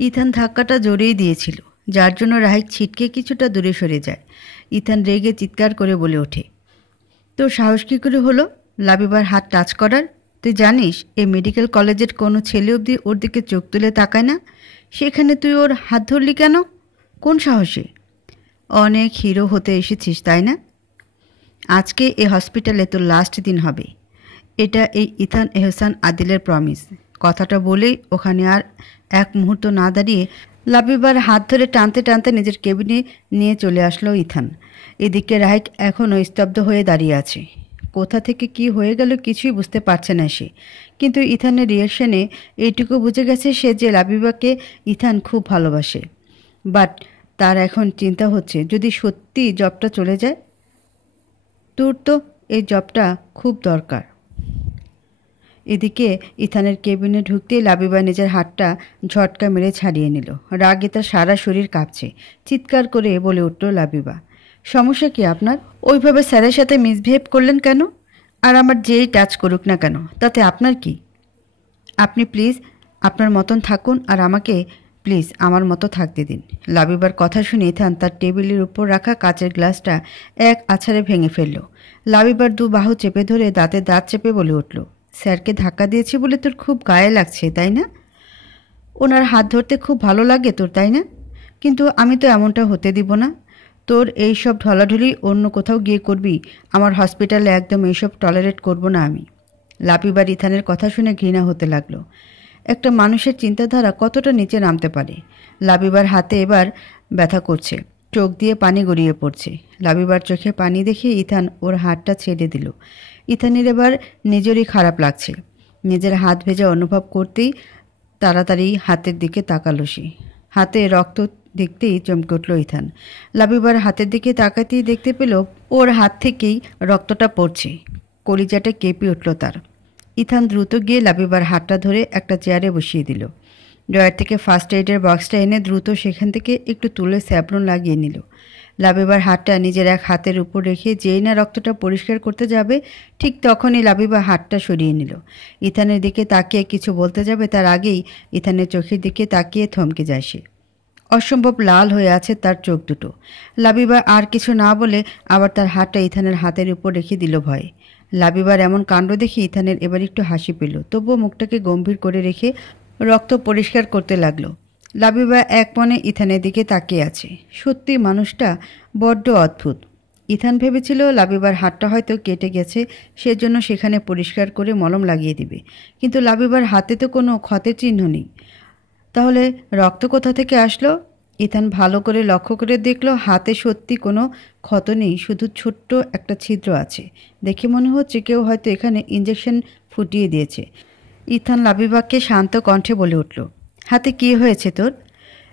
Ethan ধাক্কাটা জোরেই দিয়েছিল, যার জন্য রাহিক ছিটকে কিছুটা দূরে সরে যায়। ইথান রেগে চিৎকার করে বলে ওঠে, তোর সাহস কী করে হলো লাবিবার হাত টাচ করার? তুই জানিস এই মেডিকেল কলেজের কোনো ছেলে অবধি ওর দিকে চোখ তুলে তাকায় না, সেখানে তুই ওর হাত ধরলি কেন? কোন সাহসে? অনেক হিরো হতে এসেছিস তাই না? আজকে এই হসপিটালে তোর লাস্ট দিন হবে, এটা এই ইথান এহসান আদিলের প্রমিস। কথাটা বলেই ওখানে আর এক মুহূর্ত না দাঁড়িয়ে লাবিবার হাত ধরে টানতে টানতে নিজের কেবিনে নিয়ে চলে আসলো ইথান। এদিকে রাহিক এখনও স্তব্ধ হয়ে দাঁড়িয়ে আছে। কোথা থেকে কি হয়ে গেল কিছুই বুঝতে পারছে না সে, কিন্তু ইথানের রিয়াকশনে এইটুকু বুঝে গেছে সে যে লাবিবাকে ইথান খুব ভালোবাসে। বাট তার এখন চিন্তা হচ্ছে যদি সত্যি জবটা চলে যায়। তোর তো এই জবটা খুব দরকার। এদিকে ইথানের কেবিনে ঢুকতেই লাবিবা নিজের হাতটা ঝটকা মেরে ছাড়িয়ে নিল। রাগে তার সারা শরীর কাঁপছে। চিৎকার করে বলে উঠল লাবিবা, সমস্যা কি আপনার? ওইভাবে স্যারের সাথে মিসবিহেভ করলেন কেন? আর আমার যেই টাচ করুক না কেন তাতে আপনার কি? আপনি প্লিজ আপনার মতন থাকুন আর আমাকে প্লিজ আমার মতো থাকতে দিন। লাবিবার কথা শুনে ইথান তার টেবিলের উপর রাখা কাচের গ্লাসটা এক আছাড়ে ভেঙে ফেলল। লাবিবার দু বাহু চেপে ধরে দাঁতে দাঁত চেপে বলে উঠল, স্যারকে ধাক্কা দিয়েছি বলে তোর খুব গায়ে লাগছে তাই না? ওনার হাত ধরতে খুব ভালো লাগে তোর তাই না? কিন্তু আমি তো এমনটা হতে দিব না। তোর এই সব ঢলাঢলি অন্য কোথাও গিয়ে করবি, আমার হসপিটালে একদম এইসব টলারেট করব না আমি। লাবিবার ইথানের কথা শুনে ঘৃণা হতে লাগলো। একটা মানুষের চিন্তাধারা কতটা নিচে নামতে পারে। লাবিবার হাতে এবার ব্যথা করছে, চোখ দিয়ে পানি গড়িয়ে পড়ছে। লাবিবার চোখে পানি দেখে ইথান ওর হাতটা ছেড়ে দিল। ইথানের এবার নিজেরই খারাপ লাগছে। নিজের হাত ভেজা অনুভব করতেই তাড়াতাড়ি হাতের দিকে তাকালো সে। হাতে রক্ত দেখতেই চমকে উঠল ইথান। লাবিবার হাতের দিকে তাকাতেই দেখতে পেল ওর হাত থেকেই রক্তটা পড়ছে। কলিজাটা কেঁপে উঠল তার। ইথান দ্রুত গিয়ে লাবিবার হাতটা ধরে একটা চেয়ারে বসিয়ে দিল। ড্রয়ার থেকে ফার্স্ট এইডের বক্সটা এনে দ্রুত সেখান থেকে একটু তুলে স্যাভলন লাগিয়ে নিল। লাবিবার হাতটা নিজের এক হাতের উপর রেখে যেই না রক্তটা পরিষ্কার করতে যাবে ঠিক তখনই লাবিবা হাতটা সরিয়ে নিল। ইথানের দিকে তাকিয়ে কিছু বলতে যাবে তার আগেই ইথানের চোখের দিকে তাকিয়ে থমকে যায় সে। অসম্ভব লাল হয়ে আছে তার চোখ দুটো। লাবিবা আর কিছু না বলে আবার তার হাতটা ইথানের হাতের উপর রেখে দিল ভয়ে। লাবিবার এমন কাণ্ড দেখে ইথানের এবার একটু হাসি পেল, তবুও মুখটাকে গম্ভীর করে রেখে রক্ত পরিষ্কার করতে লাগলো। লাবিবা এক মনে ইথানের দিকে তাকিয়ে আছে। সত্যি মানুষটা বড্ড অদ্ভুত। ইথান ভেবেছিল লাবিবার হাতটা হয়তো কেটে গেছে, সেজন্য সেখানে পরিষ্কার করে মলম লাগিয়ে দিবে, কিন্তু লাবিবার হাতে তো কোনো ক্ষতের চিহ্ন নেই। তাহলে রক্ত কোথা থেকে আসলো? ইথান ভালো করে লক্ষ্য করে দেখলো হাতে সত্যি কোনো ক্ষত নেই, শুধু ছোট্ট একটা ছিদ্র আছে। দেখে মনে হচ্ছে কেউ হয়তো এখানে ইঞ্জেকশন ফুটিয়ে দিয়েছে। ইথান লাবিবাকে শান্ত কণ্ঠে বলে উঠল, হাতে কী হয়েছে তোর?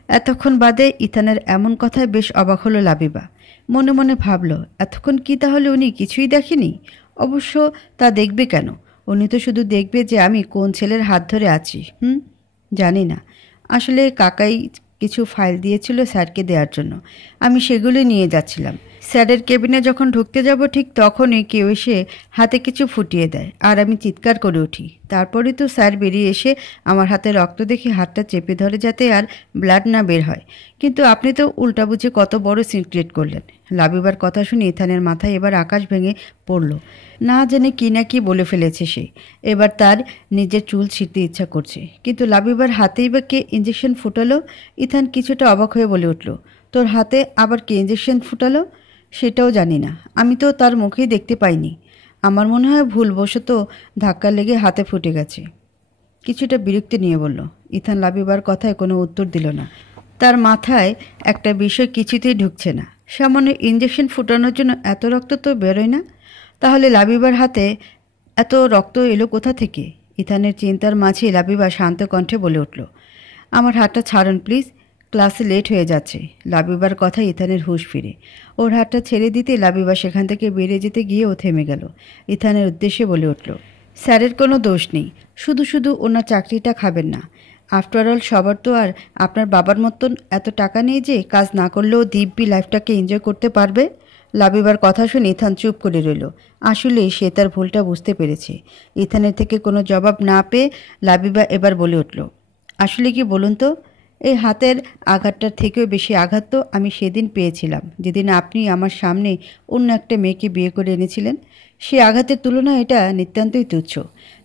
এতক্ষণ বাদে ইথানের এমন কথায় বেশ অবাক হলো লাবিবা। মনে মনে ভাবল, এতক্ষণ কি তাহলে উনি কিছুই দেখেনি? অবশ্য তা দেখবে কেন? উনি তো শুধু দেখবে যে আমি কোন ছেলের হাত ধরে আছি। জানি না, আসলে কাকাই কিছু ফাইল দিয়েছিল স্যারকে দেওয়ার জন্য, আমি সেগুলো নিয়ে যাচ্ছিলাম। স্যারের কেবিনে যখন ঢুকতে যাব ঠিক তখনই কেউ এসে হাতে কিছু ফুটিয়ে দেয় আর আমি চিৎকার করে উঠি। তারপরে তো স্যার বেরিয়ে এসে আমার হাতে রক্ত দেখে হাতটা চেপে ধরে যাতে আর ব্লাড না বের হয়। কিন্তু আপনি তো উল্টা বুঝে কত বড় সিন ক্রিয়েট করলেন। লাবিবার কথা শুনে ইথানের মাথায় এবার আকাশ ভেঙে পড়ল। না জানে কি না কি বলে ফেলেছে সে। এবার তার নিজের চুল ছিঁড়তে ইচ্ছা করছে, কিন্তু লাবিবার হাতেই বা কে ইঞ্জেকশন ফুটালো? ইথান কিছুটা অবাক হয়ে বলে উঠল, তোর হাতে আবার কে ইঞ্জেকশন ফুটালো? সেটাও জানি না, আমি তো তার মুখেই দেখতে পাইনি। আমার মনে হয় ভুলবশত ধাক্কা লেগে হাতে ফুটে গেছে। কিছুটা বিরক্তি নিয়ে বলল। ইথান লাবিবার কথায় কোনো উত্তর দিল না। তার মাথায় একটা বিষয় কিছুতেই ঢুকছে না। সামান্য ইঞ্জেকশন ফুটানোর জন্য এত রক্ত তো বেরোয় না, তাহলে লাবিবার হাতে এত রক্ত এলো কোথা থেকে? ইথানের চিন্তার মাঝে লাবিবা শান্ত কণ্ঠে বলে উঠল, আমার হাতটা ছাড়ুন প্লিজ, ক্লাসে লেট হয়ে যাচ্ছে। লাবিবার কথা ইথানের হুঁশ ফিরে। ওর হাতটা ছেড়ে দিতে লাবিবা সেখান থেকে বেরিয়ে যেতে গিয়ে ও থেমে গেল। ইথানের উদ্দেশ্যে বলে উঠল, স্যারের কোনো দোষ নেই, শুধু শুধু ওনার চাকরিটা খাবেন না। আফটারঅল সবার তো আর আপনার বাবার মতন এত টাকা নেই যে কাজ না করলেও দিব্যি লাইফটাকে এনজয় করতে পারবে। লাবিবার কথা শুনে ইথান চুপ করে রইল। আসলেই সে তার ভুলটা বুঝতে পেরেছে। ইথানের থেকে কোনো জবাব না পেয়ে লাবিবা এবার বলে উঠল, আসলে কি বলুন তো, এই হাতের আঘাতটার থেকেও বেশি আঘাত তো আমি সেদিন পেয়েছিলাম, যেদিন আপনি আমার সামনে অন্য একটা মেয়েকে বিয়ে করে এনেছিলেন। সেই আঘাতের তুলনায় এটা নিতান্তই তুচ্ছ।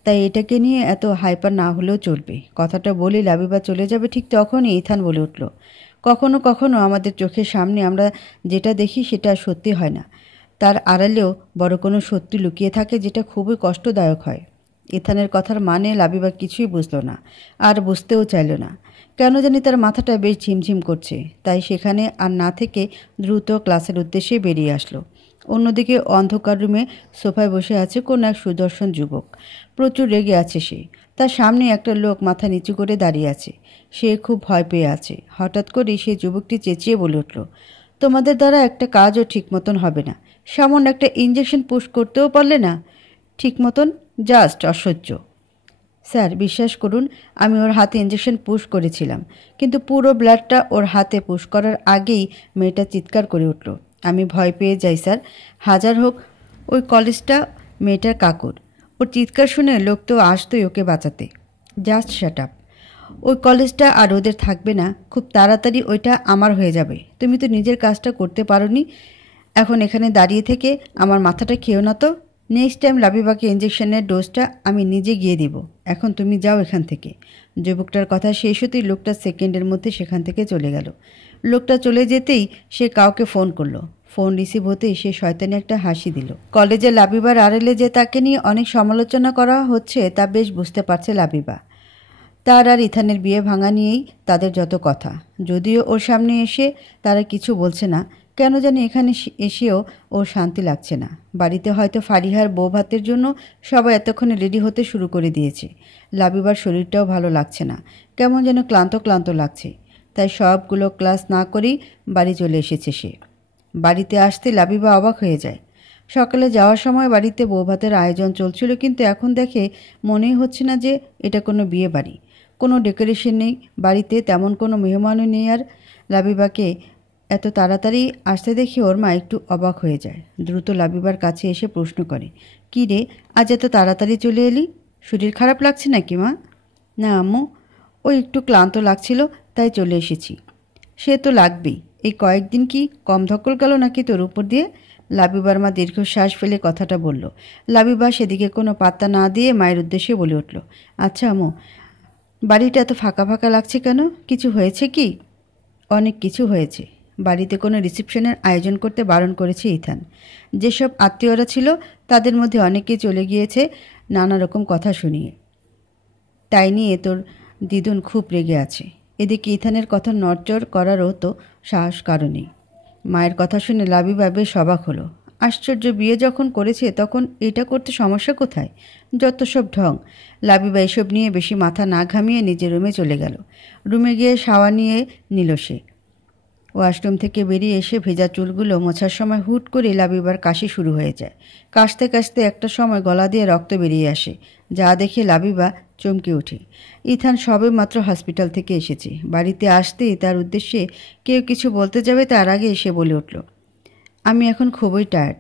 তাই এটাকে নিয়ে এত হাইপার না হলেও চলবে। কথাটা বলে লাবিবা চলে যাবে ঠিক তখনই ইথান বলে উঠল, কখনো কখনো আমাদের চোখের সামনে আমরা যেটা দেখি সেটা সত্যি হয় না, তার আড়ালেও বড় কোনো সত্যি লুকিয়ে থাকে যেটা খুবই কষ্টদায়ক হয়। ইথানের কথার মানে লাবিবা কিছুই বুঝল না, আর বুঝতেও চাইল না। কেন জানি তার মাথাটা বেশ ঝিমঝিম করছে। তাই সেখানে আর না থেকে দ্রুত ক্লাসের উদ্দেশ্যে বেরিয়ে আসলো। অন্যদিকে অন্ধকার রুমে সোফায় বসে আছে কোনো এক সুদর্শন যুবক। প্রচুর রেগে আছে সে। তার সামনে একটা লোক মাথা নিচু করে দাঁড়িয়ে আছে। সে খুব ভয় পেয়ে আছে। হঠাৎ করেই সেই যুবকটি চেঁচিয়ে বলে উঠল, তোমাদের দ্বারা একটা কাজও ঠিক মতন হবে না। সামান্য একটা ইঞ্জেকশন পুশ করতেও পারলে না ঠিক মতন, জাস্ট অসহ্য। স্যার বিশ্বাস করুন, আমি ওর হাতে ইঞ্জেকশন পুশ করেছিলাম, কিন্তু পুরো ব্লাডটা ওর হাতে পুশ করার আগেই মেয়েটা চিৎকার করে উঠল। আমি ভয় পেয়ে যাই স্যার। হাজার হোক ওই কলেজটা মেয়েটার কাকুর। ওর চিৎকার শুনে লোক তো আসতোই ওকে বাঁচাতে। Just shut up. ওই কলেজটা আর ওদের থাকবে না। খুব তাড়াতাড়ি ওইটা আমার হয়ে যাবে। তুমি তো নিজের কাজটা করতে পারোনি, এখন এখানে দাঁড়িয়ে থেকে আমার মাথাটা খেও না তো। নেক্সট টাইম লাবিবাকে ইঞ্জেকশনের ডোজটা আমি নিজে গিয়ে দিব। এখন তুমি যাও এখান থেকে। যুবকটার কথা শেষ হতেই লোকটা সেকেন্ডের মধ্যে সেখান থেকে চলে গেল। লোকটা চলে যেতেই সে কাউকে ফোন করলো। ফোন রিসিভ হতেই সে শয়তানি একটা হাসি দিল। কলেজে লাবিবার আড়ালে যে তাকে নিয়ে অনেক সমালোচনা করা হচ্ছে তা বেশ বুঝতে পারছে লাবিবা। তার আর ইথানের বিয়ে ভাঙা নিয়েই তাদের যত কথা। যদিও ওর সামনে এসে তারা কিছু বলছে না, কেন জানি এখানে এসেও ওর শান্তি লাগছে না। বাড়িতে হয়তো ফারিহার বউ ভাতের জন্য সবাই এতক্ষণে রেডি হতে শুরু করে দিয়েছে। লাবিবার শরীরটাও ভালো লাগছে না, কেমন যেন ক্লান্ত ক্লান্ত লাগছে। তাই সবগুলো ক্লাস না করেই বাড়ি চলে এসেছে সে। বাড়িতে আসতে লাবিবা অবাক হয়ে যায়। সকালে যাওয়ার সময় বাড়িতে বউ ভাতের আয়োজন চলছিল, কিন্তু এখন দেখে মনেই হচ্ছে না যে এটা কোনো বিয়ে বাড়ি। কোনো ডেকোরেশন নেই বাড়িতে, তেমন কোনো মেহমানও নেই। আর লাবিবাকে এত তাড়াতাড়ি আসতে দেখে ওর মা একটু অবাক হয়ে যায়। দ্রুত লাবিবার কাছে এসে প্রশ্ন করে, কী রে, আজ এত তাড়াতাড়ি চলে এলি? শরীর খারাপ লাগছে নাকি মা? না আম্মু, ওই একটু ক্লান্ত লাগছিল তাই চলে এসেছি। সে তো লাগবেই। এই কয়েকদিন কি কম ধকল গেল নাকি তোর উপর দিয়ে? লাবিবার মা দীর্ঘশ্বাস ফেলে কথাটা বলল। লাবিবা সেদিকে কোনো পাত্তা না দিয়ে মায়ের উদ্দেশ্যে বলে উঠল, আচ্ছা আম্মু, বাড়িটা এত ফাঁকা ফাঁকা লাগছে কেন? কিছু হয়েছে কি? অনেক কিছু হয়েছে। বাড়িতে কোনো রিসেপশনের আয়োজন করতে বারণ করেছে ইথান। যেসব আত্মীয়রা ছিল তাদের মধ্যে অনেকেই চলে গিয়েছে নানা রকম কথা শুনিয়ে। তাই নিয়ে তোর দিদুন খুব রেগে আছে। এদিকে ইথানের কথা নড়চড় করারও তো সাহস কারণেই। মায়ের কথা শুনে লাবিবা বেশ অবাক হলো। আশ্চর্য, বিয়ে যখন করেছে তখন এটা করতে সমস্যা কোথায়? যত সব ঢং। লাবিবা এসব নিয়ে বেশি মাথা না ঘামিয়ে নিজের রুমে চলে গেল। রুমে গিয়ে শাওয়ার নিয়ে নিল সে। ওয়াশরুম থেকে বেরিয়ে এসে ভেজা চুলগুলো মোছার সময় হুট করে লাবিবার কাশি শুরু হয়ে যায়। কাশতে কাশতে একটা সময় গলা দিয়ে রক্ত বেরিয়ে আসে, যা দেখে লাবিবা চমকে ওঠে। ইথান সবে মাত্র হসপিটাল থেকে এসেছে। বাড়িতে আসতেই তার উদ্দেশ্যে কেউ কিছু বলতে যাবে তার আগে এসে বলে উঠল, আমি এখন খুবই টায়ার্ড,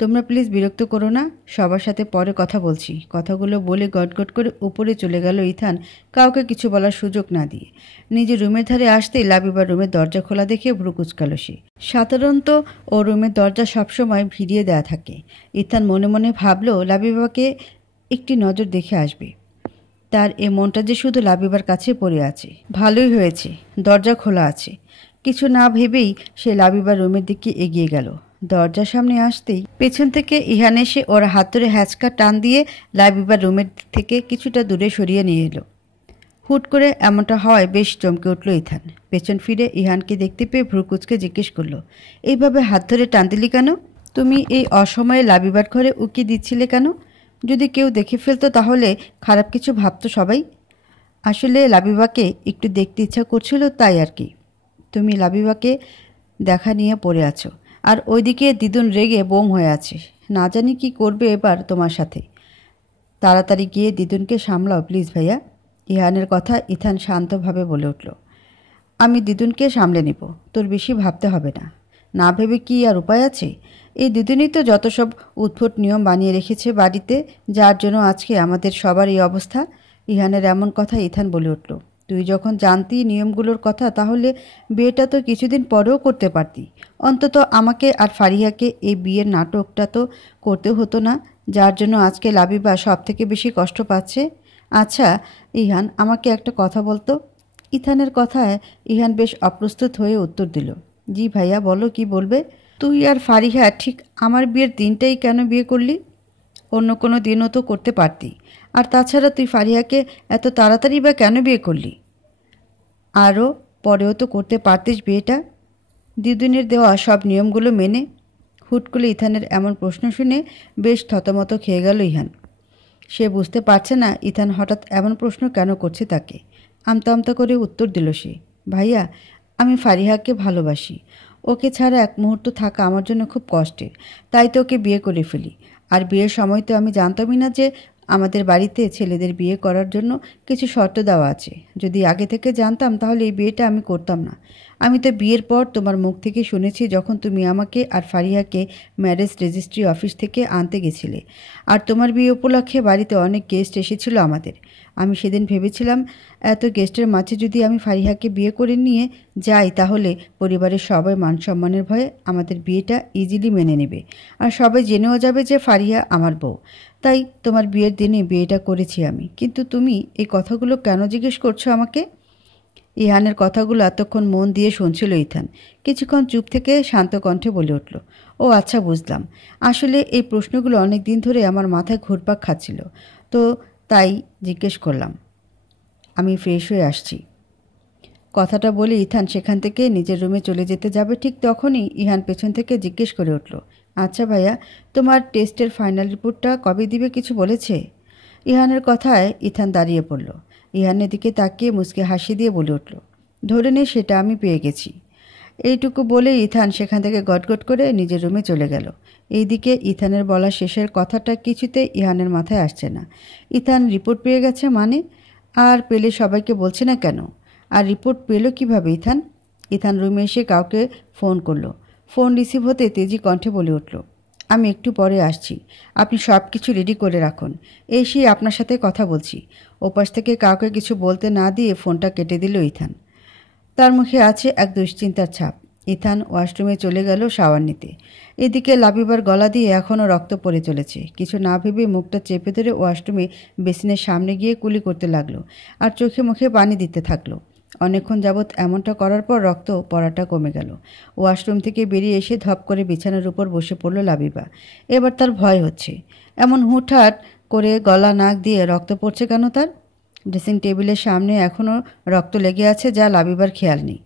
তোমরা প্লিজ বিরক্ত করো না, সবার সাথে পরে কথা বলছি। কথাগুলো বলে গটগট করে উপরে চলে গেল ইথান, কাউকে কিছু বলার সুযোগ না দিয়ে। নিজে রুমের ধারে আসতেই লাবিবার রুমের দরজা খোলা দেখে ভ্রু কুচকালো সে। সাধারণত ও রুমের দরজা সবসময় ভিড়িয়ে দেয়া থাকে। ইথান মনে মনে ভাবল লাবিবাকে একটি নজর দেখে আসবে। তার এ মনটা যে শুধু লাবিবার কাছে পড়ে আছে। ভালোই হয়েছে দরজা খোলা আছে। কিছু না ভেবেই সে লাবিবার রুমের দিকে এগিয়ে গেল। দরজার সামনে আসতেই পেছন থেকে ইহান এসে ওর হাত ধরে হ্যাঁচকা টান দিয়ে লাবিবার রুমের থেকে কিছুটা দূরে সরিয়ে নিয়ে এলো। হুট করে এমনটা হওয়ায় বেশ চমকে উঠল ইথান। পেছন ফিরে ইহানকে দেখতে পেয়ে ভ্রুকুচকে জিজ্ঞেস করলো, এইভাবে হাত ধরে টান দিলি কেন? তুমি এই অসময়ে লাবিবার ঘরে উকি দিচ্ছিলে কেন? যদি কেউ দেখে ফেলতো তাহলে খারাপ কিছু ভাবতো সবাই। আসলে লাবিবাকে একটু দেখতে ইচ্ছা করছিল তাই আর কি। তুমি লাবিবাকে দেখা নিয়ে পড়ে আছো, আর ওইদিকে দিদুন রেগে বোম হয়ে আছে। না জানি কি করবে এবার তোমার সাথে। তাড়াতাড়ি গিয়ে দিদুনকে সামলাও প্লিজ ভাইয়া। ইহানের কথা ইথান শান্তভাবে বলে উঠল, আমি দিদুনকে সামলে নিব, তোর বেশি ভাবতে হবে না। না ভেবে কি আর উপায় আছে? এই দিদুনই তো যত সব উদ্ভট নিয়ম বানিয়ে রেখেছে বাড়িতে, যার জন্য আজকে আমাদের সবার এই অবস্থা। ইহানের এমন কথা ইথান বলে উঠল। তুই যখন জানতি নিয়মগুলোর কথা, তাহলে বিয়েটা তো কিছুদিন পরেও করতে পারতি। অন্তত আমাকে আর ফারিহাকে এই বিয়ের নাটকটা তো করতে হতো না, যার জন্য আজকে লাবিবা সব থেকে বেশি কষ্ট পাচ্ছে। আচ্ছা ইহান, আমাকে একটা কথা বলতো। ইথানের কথায় ইহান বেশ অপ্রস্তুত হয়ে উত্তর দিল, জি ভাইয়া, বলো কি বলবে। তুই আর ফারিহা ঠিক আমার বিয়ের দিনটাই কেন বিয়ে করলি? অন্য কোনো দিনও তো করতে পারতি। আর তাছাড়া তুই ফারিহাকে এত তাড়াতাড়ি বা কেন বিয়ে করলি? আরও পরেও তো করতে পারতিস বিয়েটা, দিদুনের দেওয়া সব নিয়মগুলো মেনে। হুট করে ইথানের এমন প্রশ্ন শুনে বেশ থতমত খেয়ে গেল ইহান। সে বুঝতে পারছে না ইথান হঠাৎ এমন প্রশ্ন কেন করছে তাকে। আমতা আমতা করে উত্তর দিল সে, ভাইয়া, আমি ফারিহাকে ভালোবাসি। ওকে ছাড়া এক মুহূর্ত থাকা আমার জন্য খুব কষ্টের, তাই তো ওকে বিয়ে করে ফেলি। আর বিয়ের সময় তো আমি জানতামই না যে আমাদের বাড়িতে ছেলেদের বিয়ে করার জন্য কিছু শর্ত দেওয়া আছে। যদি আগে থেকে জানতাম তাহলে এই বিয়েটা আমি করতাম না। আমি তো বিয়ের পর তোমার মুখ থেকে শুনেছি যখন তুমি আমাকে আর ফারিহাকে ম্যারেজ রেজিস্ট্রি অফিস থেকে আনতে গেছিলে, আর তোমার বিয়ে উপলক্ষে বাড়িতে অনেক গেস্ট এসেছিল আমাদের। আমি সেদিন ভেবেছিলাম এত গেস্টের মাঝে যদি আমি ফারিহাকে বিয়ে করে নিয়ে যাই তাহলে পরিবারের সবাই মান সম্মানের ভয়ে আমাদের বিয়েটা ইজিলি মেনে নেবে, আর সবাই জেনেও যাবে যে ফারিহা আমার বউ। তাই তোমার বিয়ের দিনে বিয়েটা করেছি আমি। কিন্তু তুমি এই কথাগুলো কেন জিজ্ঞেস করছো আমাকে? ইহানের কথাগুলো এতক্ষণ মন দিয়ে শুনছিল ইথান। কিছুক্ষণ চুপ থেকে শান্ত কণ্ঠে বলে উঠল, ও আচ্ছা, বুঝলাম। আসলে এই প্রশ্নগুলো অনেক দিন ধরে আমার মাথায় ঘুরপাক খাচ্ছিল, তো তাই জিজ্ঞেস করলাম। আমি ফ্রেশ হয়ে আসছি। কথাটা বলে ইথান সেখান থেকে নিজের রুমে চলে যেতে যাবে, ঠিক তখনই ইহান পেছন থেকে জিজ্ঞেস করে উঠল, আচ্ছা ভাইয়া, তোমার টেস্টের ফাইনাল রিপোর্টটা কবে দিবে কিছু বলেছে? ইহানের কথায় ইথান দাঁড়িয়ে পড়ল। ইহানের দিকে তাকিয়ে মুচকে হাসি দিয়ে বলে উঠল, ধরে নে সেটা আমি পেয়ে গেছি। এইটুকু বলে ইথান সেখান থেকে গটগট করে নিজের রুমে চলে গেল। এইদিকে ইথানের বলা শেষের কথাটা কিছুতে ইহানের মাথায় আসছে না। ইথান রিপোর্ট পেয়ে গেছে মানে? আর পেলে সবাইকে বলছে না কেন? আর রিপোর্ট পেল কিভাবে ইথান? ইথান রুমে এসে কাউকে ফোন করলো। ফোন রিসিভ হতে তেজি কণ্ঠে বলে উঠল, আমি একটু পরে আসছি, আপনি সব কিছু রেডি করে রাখুন, এসে আপনার সাথে কথা বলছি। ওপাশ থেকে কাউকে কিছু বলতে না দিয়ে ফোনটা কেটে দিল ইথান। তার মুখে আছে এক দুশ্চিন্তার ছাপ। ইথান ওয়াশরুমে চলে গেল শাওয়ার নিতে। এদিকে লাবিবার গলা দিয়ে এখনও রক্ত পড়ে চলেছে। কিছু না ভেবে মুখটা চেপে ধরে ওয়াশরুমে বেসিনের সামনে গিয়ে কুলি করতে লাগলো, আর চোখে মুখে পানি দিতে থাকলো। অনেকক্ষণ যাবৎ এমনটা করার পর রক্ত পড়াটা কমে গেল। ওয়াশরুম থেকে বেরিয়ে এসে ধপ করে বিছানার উপর বসে পড়ল লাবিবা। এবার তার ভয় হচ্ছে, এমন হুটহাট করে গলা নাক দিয়ে রক্ত পড়ছে কেন তার? ড্রেসিং টেবিলের সামনে এখনও রক্ত লেগে আছে, যা লাবিবার খেয়াল নেই।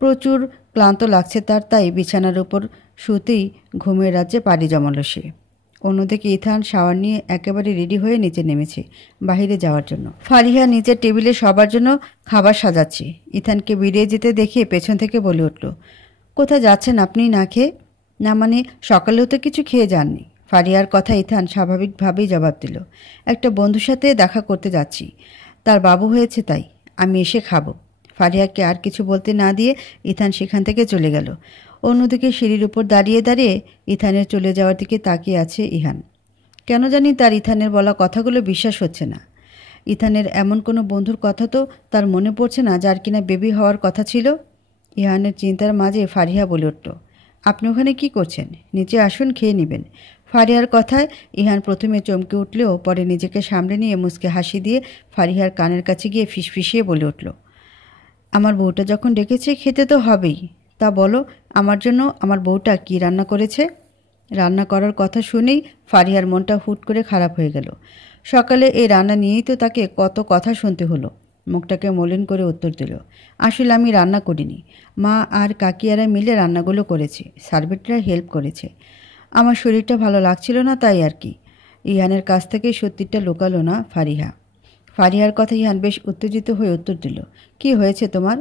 প্রচুর ক্লান্ত লাগছে তার, তাই বিছানার উপর শুতেই ঘুমের রাজ্যে পাড়ি জমালো সে। অন্যদিকে ইথান শাওয়ার নিয়ে একেবারে রেডি হয়ে নিচে নেমেছে বাহিরে যাওয়ার জন্য। ফারিহা নিচের টেবিলে সবার জন্য খাবার সাজাচ্ছে। ইথানকে বেরিয়ে যেতে দেখে পেছন থেকে বলে উঠল, কোথায় যাচ্ছেন আপনি না খেয়ে? না মানে সকালেও তো কিছু খেয়ে যাননি। ফারিহার কথা ইথান স্বাভাবিকভাবেই জবাব দিল, একটা বন্ধুর সাথে দেখা করতে যাচ্ছি, তার বাবু হয়েছে তাই আমি এসে খাবো। ফারিহাকে আর কিছু বলতে না দিয়ে ইথান সেখান থেকে চলে গেল। অন্যদিকে সিঁড়ির উপর দাঁড়িয়ে দাঁড়িয়ে ইথানের চলে যাওয়ার দিকে তাকিয়ে আছে ইহান। কেন জানি তার ইথানের বলা কথাগুলো বিশ্বাস হচ্ছে না। ইথানের এমন কোনো বন্ধুর কথা তো তার মনে পড়ছে না যার কিনা বেবি হওয়ার কথা ছিল। ইহানের চিন্তার মাঝে ফারিহা বলে উঠল, আপনি ওখানে কি করছেন? নিচে আসুন, খেয়ে নেবেন। ফারিহার কথায় ইহান প্রথমে চমকে উঠলেও পরে নিজেকে সামলে নিয়ে মুচকে হাসি দিয়ে ফারিহার কানের কাছে গিয়ে ফিসফিসিয়ে বলে উঠল, আমার বউটা যখন ডেকেছে খেতে তো হবেই। তা বলো, আমার জন্য আমার বউটা কি রান্না করেছে? রান্না করার কথা শুনেই ফারিহার মনটা হুট করে খারাপ হয়ে গেল। সকালে এই রান্না নিয়েই তো তাকে কত কথা শুনতে হলো। মুখটাকে মলিন করে উত্তর দিল, আসলে আমি রান্না করিনি, মা আর কাকিয়ারা মিলে রান্নাগুলো করেছে, সার্ভেন্টরা হেল্প করেছে। আমার শরীরটা ভালো লাগছিল না, তাই আর কি। ইহানের কাছ থেকে সত্যিটা লুকালো না ফারিহা। ফারিহার কথা ইহান বেশ উত্তেজিত হয়ে উত্তর দিল, কি হয়েছে তোমার?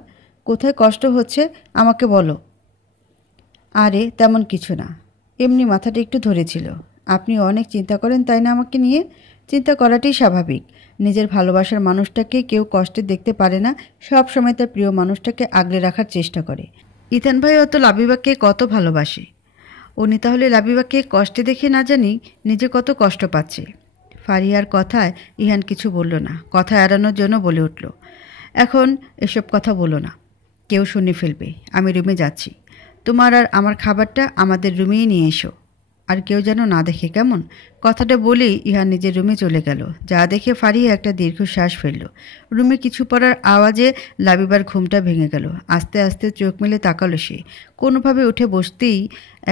কোথায় কষ্ট হচ্ছে আমাকে বলো। আরে তেমন কিছু না, এমনি মাথাটা একটু ধরেছিল। আপনি অনেক চিন্তা করেন তাই না আমাকে নিয়ে? চিন্তা করাটাই স্বাভাবিক। নিজের ভালোবাসার মানুষটাকে কেউ কষ্টে দেখতে পারে না, সব সময় তার প্রিয় মানুষটাকে আগলে রাখার চেষ্টা করে। ইথান ভাই অত লাবিবাকে কত ভালোবাসে, উনি তাহলে লাবিবাকে কষ্টে দেখে না জানি নিজে কত কষ্ট পাচ্ছে। ফারিহার কথায় ইহান কিছু বলল না, কথা এড়ানোর জন্য বলে উঠল, এখন এসব কথা বলো না, কেউ শুনে ফেলবে। আমি রুমে যাচ্ছি। তোমার আর আমার খাবারটা আমাদের রুমেই নিয়ে এসো, আর কেউ যেন না দেখে, কেমন? কথাটা বলেই ইহান নিজের রুমে চলে গেল। যা দেখে ফারিয়া একটা দীর্ঘশ্বাস ফেলল। রুমে কিছু পড়ার আওয়াজে লাবিবার ঘুমটা ভেঙে গেল। আস্তে আস্তে চোখ মেলে তাকালো সে। কোনোভাবে উঠে বসতেই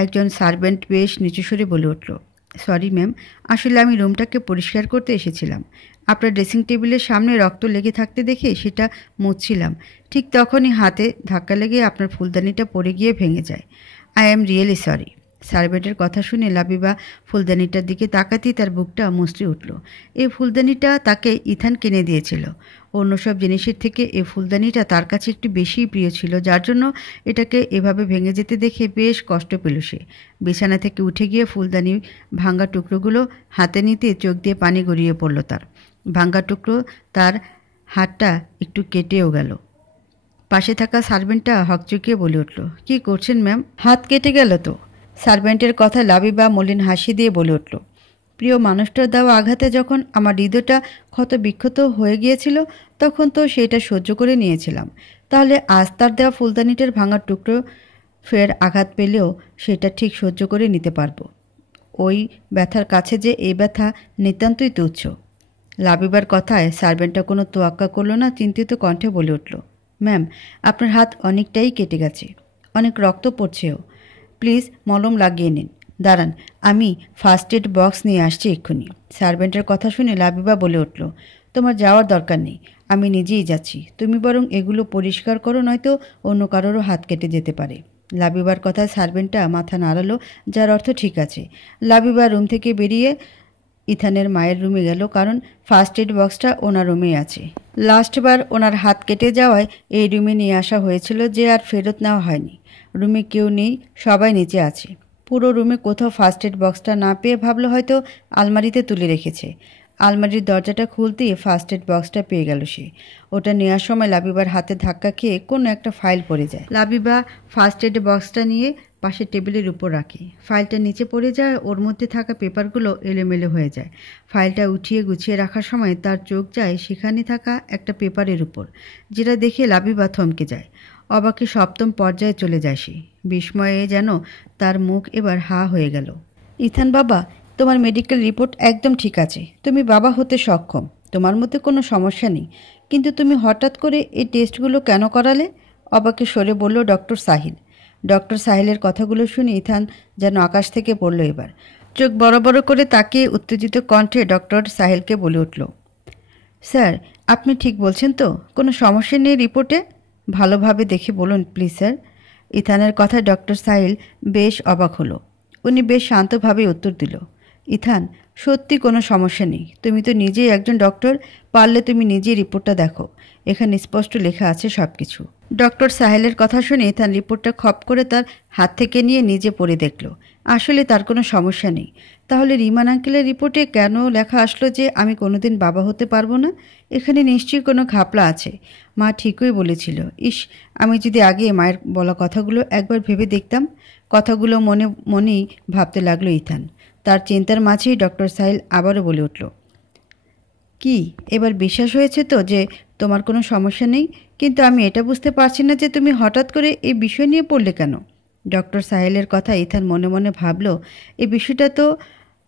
একজন সার্ভেন্ট বেশ নিচু স্বরে বলে উঠল, সরি ম্যাম, আসলে আমি রুমটাকে পরিষ্কার করতে এসেছিলাম। আপনার ড্রেসিং টেবিলের সামনে রক্ত লেগে থাকতে দেখে সেটা মুছছিলাম। ঠিক তখনই হাতে ধাক্কা লেগে আপনার ফুলদানিটা পড়ে গিয়ে ভেঙে যায়। I am really sorry. সার্ভেন্টের কথা শুনে লাবিবা ফুলদানিটার দিকে তাকাতেই তার বুকটা মুচড়ে উঠল। এই ফুলদানিটা তাকে ইথান কিনে দিয়েছিল। অন্য সব জিনিসের থেকে এই ফুলদানিটা তার কাছে একটু বেশিই প্রিয় ছিল, যার জন্য এটাকে এভাবে ভেঙে যেতে দেখে বেশ কষ্ট পেল সে। বিছানা থেকে উঠে গিয়ে ফুলদানি ভাঙ্গা টুকরোগুলো হাতে নিতে চোখ দিয়ে পানি গড়িয়ে পড়ল তার। ভাঙ্গা টুকরো তার হাতটা একটু কেটেও গেল। পাশে থাকা সার্ভেন্টটা হকচকিয়ে বলে উঠল, কী করছেন ম্যাম? হাত কেটে গেল তো? সার্ভেন্টের কথা লাবিবা মলিন হাসি দিয়ে বলে উঠল, প্রিয় মানুষটার দেওয়া আঘাতে যখন আমার হৃদয়টা ক্ষত বিক্ষত হয়ে গিয়েছিল তখন তো সেটা সহ্য করে নিয়েছিলাম। তাহলে আজ তার দেওয়া ফুলদানিটার ভাঙার টুকরো ফের আঘাত পেলেও সেটা ঠিক সহ্য করে নিতে পারবো। ওই ব্যথার কাছে যে এই ব্যথা নিতান্তই তুচ্ছ। লাবিবার কথায় সার্ভেন্টটা কোনো তোয়াক্কা করল না, চিন্তিত কণ্ঠে বলে উঠল, ম্যাম, আপনার হাত অনেকটাই কেটে গেছে, অনেক রক্ত পড়ছেও। প্লিজ মলম লাগিয়ে নিন। দাঁড়ান, আমি ফার্স্ট এড বক্স নিয়ে আসছি এক্ষুনি। সার্ভেন্টের কথা শুনে লাবিবা বলে উঠল, তোমার যাওয়ার দরকার নেই, আমি নিজেই যাচ্ছি। তুমি বরং এগুলো পরিষ্কার করো, নয়তো অন্য কারোরও হাত কেটে যেতে পারে। লাবিবার কথায় সার্ভেন্টটা মাথা নাড়ালো, যার অর্থ ঠিক আছে। লাবিবা রুম থেকে বেরিয়ে ইথানের মায়ের রুমে গেল, কারণ ফার্স্ট এড বক্সটা ওনার রুমেই আছে। লাস্টবার ওনার হাত কেটে যাওয়ায় এই রুমে নিয়ে আসা হয়েছিল, যে আর ফেরত নেওয়া হয়নি। রুমে কেউ নেই, সবাই নিচে আছে। পুরো রুমে কোথাও ফার্স্ট এড বক্সটা না পেয়ে ভাবলো হয়তো আলমারিতে তুলে রেখেছে। আলমারির দরজাটা খুলতেই ফার্স্ট এড বক্সটা পেয়ে গেল সে। ওটা নেওয়ার সময় লাবিবার হাতে ধাক্কা খেয়ে কোনো একটা ফাইল পড়ে যায়। লাবিবা ফার্স্ট এড বক্সটা নিয়ে পাশে টেবিলের উপর রাখে। ফাইলটা নিচে পড়ে যায়, ওর মধ্যে থাকা পেপারগুলো এলোমেলো হয়ে যায়। ফাইলটা উঠিয়ে গুছিয়ে রাখার সময় তার চোখ যায় সেখানে থাকা একটা পেপারের উপর, যেটা দেখে লাবিবা থমকে যায়। অবাকে সপ্তম পর্যায়ে চলে যায় সে। বিস্ময়ে যেন তার মুখ এবার হা হয়ে গেল। ইথান বাবা, তোমার মেডিকেল রিপোর্ট একদম ঠিক আছে, তুমি বাবা হতে সক্ষম, তোমার মধ্যে কোনো সমস্যা নেই। কিন্তু তুমি হঠাৎ করে এই টেস্টগুলো কেন করালে? অবাকে সরে বলল ডক্টর সাহিল। ডক্টর সাহিলের কথাগুলো শুনে ইথান যেন আকাশ থেকে পড়ল এবার। চোখ বড় বড় করে তাকিয়ে উত্তেজিত কণ্ঠে ডক্টর সাহিলকে বলে উঠল, স্যার, আপনি ঠিক বলছেন তো? কোনো সমস্যা নেই রিপোর্টে? ভালোভাবে দেখে বলুন প্লিজ স্যার। ইথানের কথায় ডক্টর সাহিল বেশ অবাক হলো। উনি বেশ শান্তভাবে উত্তর দিল, ইথান, সত্যি কোনো সমস্যা নেই। তুমি তো নিজেই একজন ডক্টর, পারলে তুমি নিজেই রিপোর্টটা দেখো, এখানে স্পষ্ট লেখা আছে সব কিছু। ডক্টর সাহেলের কথা শুনে ইথান রিপোর্টটা খপ করে তার হাত থেকে নিয়ে নিজে পড়ে দেখল। আসলে তার কোনো সমস্যা নেই। তাহলে রিমান আঙ্কেলের রিপোর্টে কেন লেখা আসলো যে আমি কোনোদিন বাবা হতে পারবো না? এখানে নিশ্চয়ই কোনো ঘাপলা আছে। মা ঠিকই বলেছিল। ইস, আমি যদি আগে মায়ের বলা কথাগুলো একবার ভেবে দেখতাম। কথাগুলো মনে মনেই ভাবতে লাগলো ইথান। তার চিন্তার মাঝেই ডক্টর সাহিল আবারও বলে উঠল, কি এবার বিশ্বাস হয়েছে তো যে তোমার কোনো সমস্যা নেই? কিন্তু আমি এটা বুঝতে পারছি না যে তুমি হঠাৎ করে এই বিষয় নিয়ে পড়লে কেন? ডক্টর সাহেলের কথা ইথান মনে মনে ভাবল, এই বিষয়টা তো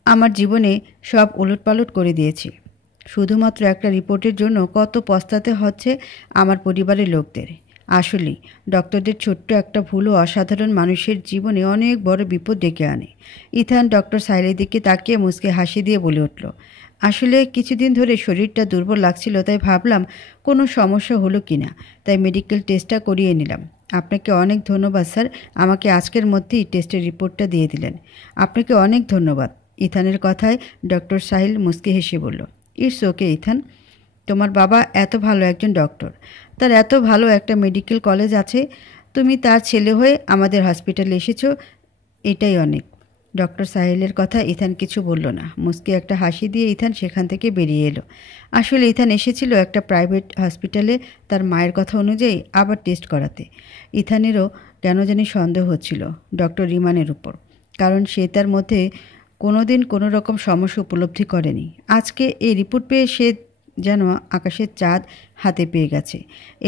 আমার জীবনে সব ওলটপালট করে দিয়েছে। শুধুমাত্র একটা রিপোর্টের জন্য কত পস্তাতে হচ্ছে আমার পরিবারের লোকদের। আসলেই ডক্টরদের ছোট্ট একটা ভুলও অসাধারণ মানুষের জীবনে অনেক বড় বিপদ ডেকে আনে। ইথান ডক্টর সাহেলের দিকে তাকিয়ে মুচকে হাসি দিয়ে বলে উঠল, আসলে কিছুদিন ধরে শরীরটা দুর্বল লাগছিল, তাই ভাবলাম কোনো সমস্যা হলো কি না, তাই মেডিকেল টেস্টটা করিয়ে নিলাম। আপনাকে অনেক ধন্যবাদ স্যার, আমাকে আজকের মধ্যেই টেস্টের রিপোর্টটা দিয়ে দিলেন। আপনাকে অনেক ধন্যবাদ। ইথানের কথায় ডক্টর সাহিল মুচকে হেসে বলল, ইটস ওকে ইথান, তোমার বাবা এত ভালো একজন ডক্টর, তার এত ভালো একটা মেডিকেল কলেজ আছে, তুমি তার ছেলে হয়ে আমাদের হসপিটালে এসেছো, এটাই অনেক। ডক্টর সাহিলের কথা ইথান কিছু বলল না। মুচকি একটা হাসি দিয়ে ইথান সেখান থেকে বেরিয়ে এলো। আসলে ইথান এসেছিল একটা প্রাইভেট হসপিটালে তার মায়ের কথা অনুযায়ী আবার টেস্ট করাতে। ইথানেরও কেন জানি সন্দেহ হচ্ছিল ডক্টর রিমানের উপর, কারণ সে তার মধ্যে কোনো দিন কোনো রকম সমস্যা উপলব্ধি করেনি। আজকে এই রিপোর্ট পেয়ে সে যেন আকাশের চাঁদ হাতে পেয়ে গেছে।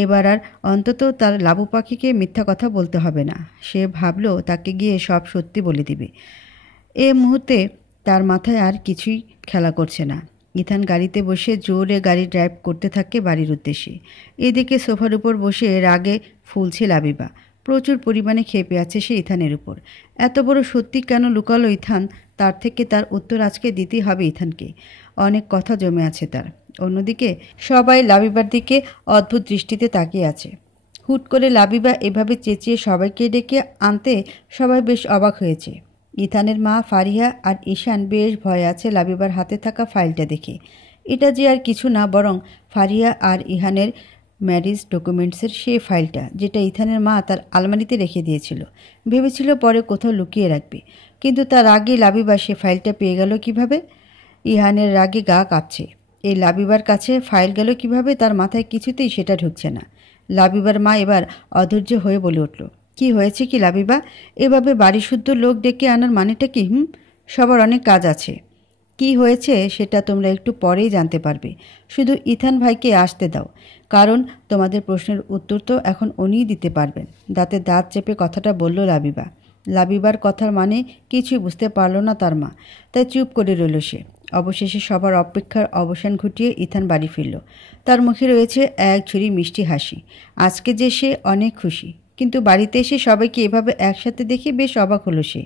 এবার আর অন্তত তার লাবু পাখিকে মিথ্যা কথা বলতে হবে না। সে ভাবল তাকে গিয়ে সব সত্যি বলে দিবে। এ মুহূর্তে তার মাথায় আর কিছুই খেলা করছে না। ইথান গাড়িতে বসে জোরে গাড়ি ড্রাইভ করতে থাকে বাড়ির উদ্দেশ্যে। এদিকে সোফার উপর বসে রাগে ফুলছে লাবিবা। প্রচুর পরিমাণে ক্ষেপে আছে সে ইথানের উপর। এত বড় সত্যি কেন লুকালো ইথান? তার থেকে তার উত্তর আজকে দিতেই হবে ইথানকে। অনেক কথা জমে আছে তার। অন্যদিকে সবাই লাবিবার দিকে অদ্ভুত দৃষ্টিতে তাকিয়ে আছে। হুট করে লাবিবা এভাবে চেঁচিয়ে সবাইকে ডেকে আনতে সবাই বেশ অবাক হয়েছে। ইথানের মা ফারিহা আর ঈশান বেশ ভয় আছে লাবিবার হাতে থাকা ফাইলটা দেখে। এটা যে আর কিছু না, বরং ফারিহা আর ইহানের ম্যারেজ ডকুমেন্টসের সেই ফাইলটা, যেটা ইথানের মা তার আলমারিতে রেখে দিয়েছিল। ভেবেছিল পরে কোথাও লুকিয়ে রাখবে, কিন্তু তার আগে লাবিবা সে ফাইলটা পেয়ে গেল কিভাবে? ইহানের রাগে গা কাঁপছে। এই লাবিবার কাছে ফাইল গেল কিভাবে তার মাথায় কিছুতেই সেটা ঢুকছে না। লাবিবার মা এবার অধৈর্য হয়ে বলে উঠল, কি হয়েছে কি লাবিবা? এভাবে বাড়ি শুদ্ধ লোক ডেকে আনার মানেটা কি? সবার অনেক কাজ আছে। কি হয়েছে সেটা তোমরা একটু পরেই জানতে পারবে। শুধু ইথান ভাইকে আসতে দাও, কারণ তোমাদের প্রশ্নের উত্তর তো এখন উনিই দিতে পারবেন। দাঁতে দাঁত চেপে কথাটা বলল লাবিবা। লাবিবার কথার মানে কিছুই বুঝতে পারল না তার মা, তাই চুপ করে রইল সে। অবশেষে সবার অপেক্ষার অবসান ঘটিয়ে ইথান বাড়ি ফিরল। তার মুখে রয়েছে এক ঝুড়ি মিষ্টি হাসি। আজকে যে সে অনেক খুশি। কিন্তু বাড়িতে এসে সবাইকে এভাবে একসাথে দেখে বেশ অবাক হলো সে।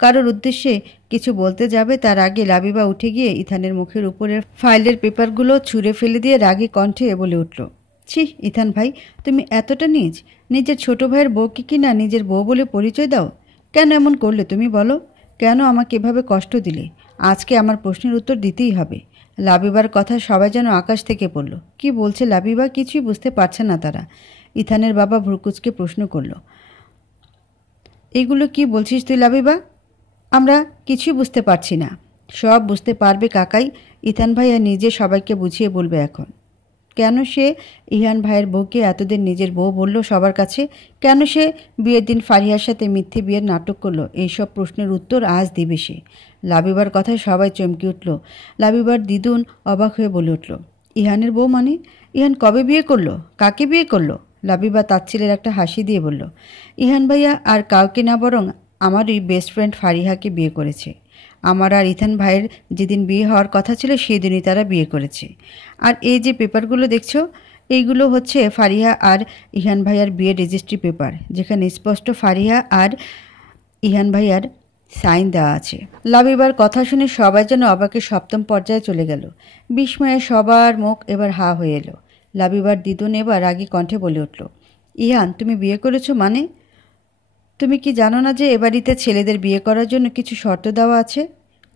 কারোর উদ্দেশ্যে কিছু বলতে যাবে তার আগে লাবিবা উঠে গিয়ে ইথানের মুখের উপরের ফাইলের পেপারগুলো ছুঁড়ে ফেলে দিয়ে রাগে কণ্ঠে বলে উঠল, ছি ইথান ভাই, তুমি এতটা নিজের ছোট ভাইয়ের বউকে কিনা নিজের বউ বলে পরিচয় দাও? কেন এমন করলে তুমি বলো? কেন আমাকে এভাবে কষ্ট দিলে? আজকে আমার প্রশ্নের উত্তর দিতেই হবে। লাবিবার কথা সবাই যেন আকাশ থেকে পড়ল। কি বলছে লাবিবা? কিছুই বুঝতে পারছে না তারা। ইথানের বাবা ভ্রুকুচকে প্রশ্ন করল, এগুলো কি বলছিস তুই লাবিবা? আমরা কিছুই বুঝতে পারছি না। সব বুঝতে পারবে কাকাই। ইথান ভাইয়া নিজে সবাইকে বুঝিয়ে বলবে এখন। কেন সে ইহান ভাইয়ের বউকে এতদিন নিজের বউ বলল সবার কাছে? কেন সে বিয়ের দিন ফারিহার সাথে মিথ্যে বিয়ের নাটক করলো? এইসব প্রশ্নের উত্তর আজ দিবে সে। লাবিবার কথায় সবাই চমকে উঠল। লাবিবার দিদুন অবাক হয়ে বলে উঠল, ইহানের বউ মানে? ইহান কবে বিয়ে করলো? কাকে বিয়ে করলো? লাবিবা তাচ্ছিলের একটা হাসি দিয়ে বলল, ইহান ভাইয়া আর কাউকে না, বরং আমারই বেস্ট ফ্রেন্ড ফারিহাকে বিয়ে করেছে। আমার আর ইথান ভাইয়ের যেদিন বিয়ে হওয়ার কথা ছিল সেদিনই তারা বিয়ে করেছে। আর এই যে পেপারগুলো দেখছো, এইগুলো হচ্ছে ফারিহা আর ইহান ভাইয়ার বিয়ের রেজিস্ট্রি পেপার, যেখানে স্পষ্ট ফারিহা আর ইহান ভাইয়ার সাইন দেওয়া আছে। লাবিবার কথা শুনে সবাই যেন অবাকের সপ্তম পর্যায়ে চলে গেল। বিস্ময়ে সবার মুখ এবার হা হয়ে এলো। লাবিবার দিদুন এবার রাগী কণ্ঠে বলে উঠল, ইহান তুমি বিয়ে করেছো মানে? তুমি কি জানো না যে এ বাড়িতে ছেলেদের বিয়ে করার জন্য কিছু শর্ত দেওয়া আছে?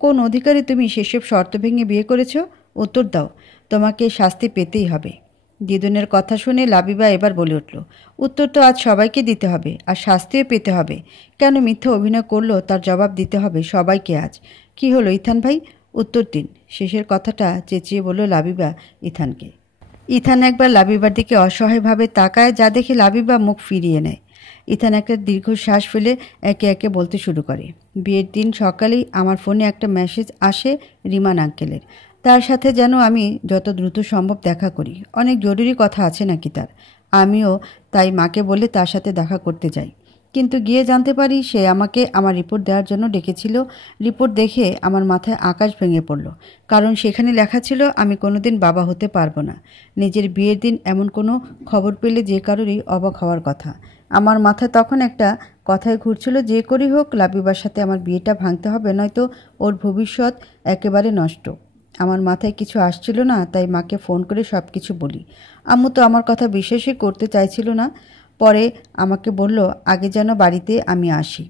কোন অধিকারে তুমি সেসব শর্ত ভেঙে বিয়ে করেছো? উত্তর দাও, তোমাকে শাস্তি পেতেই হবে। দিদুনের কথা শুনে লাবিবা এবার বলে উঠল, উত্তর তো আজ সবাইকে দিতে হবে, আর শাস্তিও পেতে হবে। কেন মিথ্যা অভিনয় করলো তার জবাব দিতে হবে সবাইকে আজ। কি হলো ইথান ভাই, উত্তর দিন। শেষের কথাটা চেঁচিয়ে বলল লাবিবা ইথানকে। ইথান একবার লাবিবার দিকে অসহায়ভাবে তাকায়, যা দেখে লাবিবা মুখ ফিরিয়ে নেয়। ইথান একটা দীর্ঘশ্বাস ফেলে একে একে বলতে শুরু করে, বিয়ের দিন সকালেই আমার ফোনে একটা মেসেজ আসে রিমান আঙ্কেলের। তার সাথে যেন আমি যত দ্রুত সম্ভব দেখা করি। অনেক জরুরি কথা আছে নাকি তার। আমিও তাই মাকে বলে তার সাথে দেখা করতে যাই। কিন্তু গিয়ে জানতে পারি সে আমাকে আমার রিপোর্ট দেওয়ার জন্য ডেকেছিল। রিপোর্ট দেখে আমার মাথায় আকাশ ভেঙে পড়ল, কারণ সেখানে লেখা ছিল আমি কোনোদিন বাবা হতে পারবো না। নিজের বিয়ের দিন এমন কোনো খবর পেলে যে কারোরই অবাক হওয়ার কথা। আমার মাথায় তখন একটা কথাই ঘুরছিল, যে করেই হোক লাবিবার সাথে আমার বিয়েটা ভাঙতে হবে, নয়তো ওর ভবিষ্যৎ একেবারে নষ্ট। আমার মাথায় কিছু আসছিল না, তাই মাকে ফোন করে সব কিছু বলি। আম্মু তো আমার কথা বিশ্বাসই করতে চাইছিল না। পরে আমাকে বলল আগে যেন বাড়িতে আমি আসি।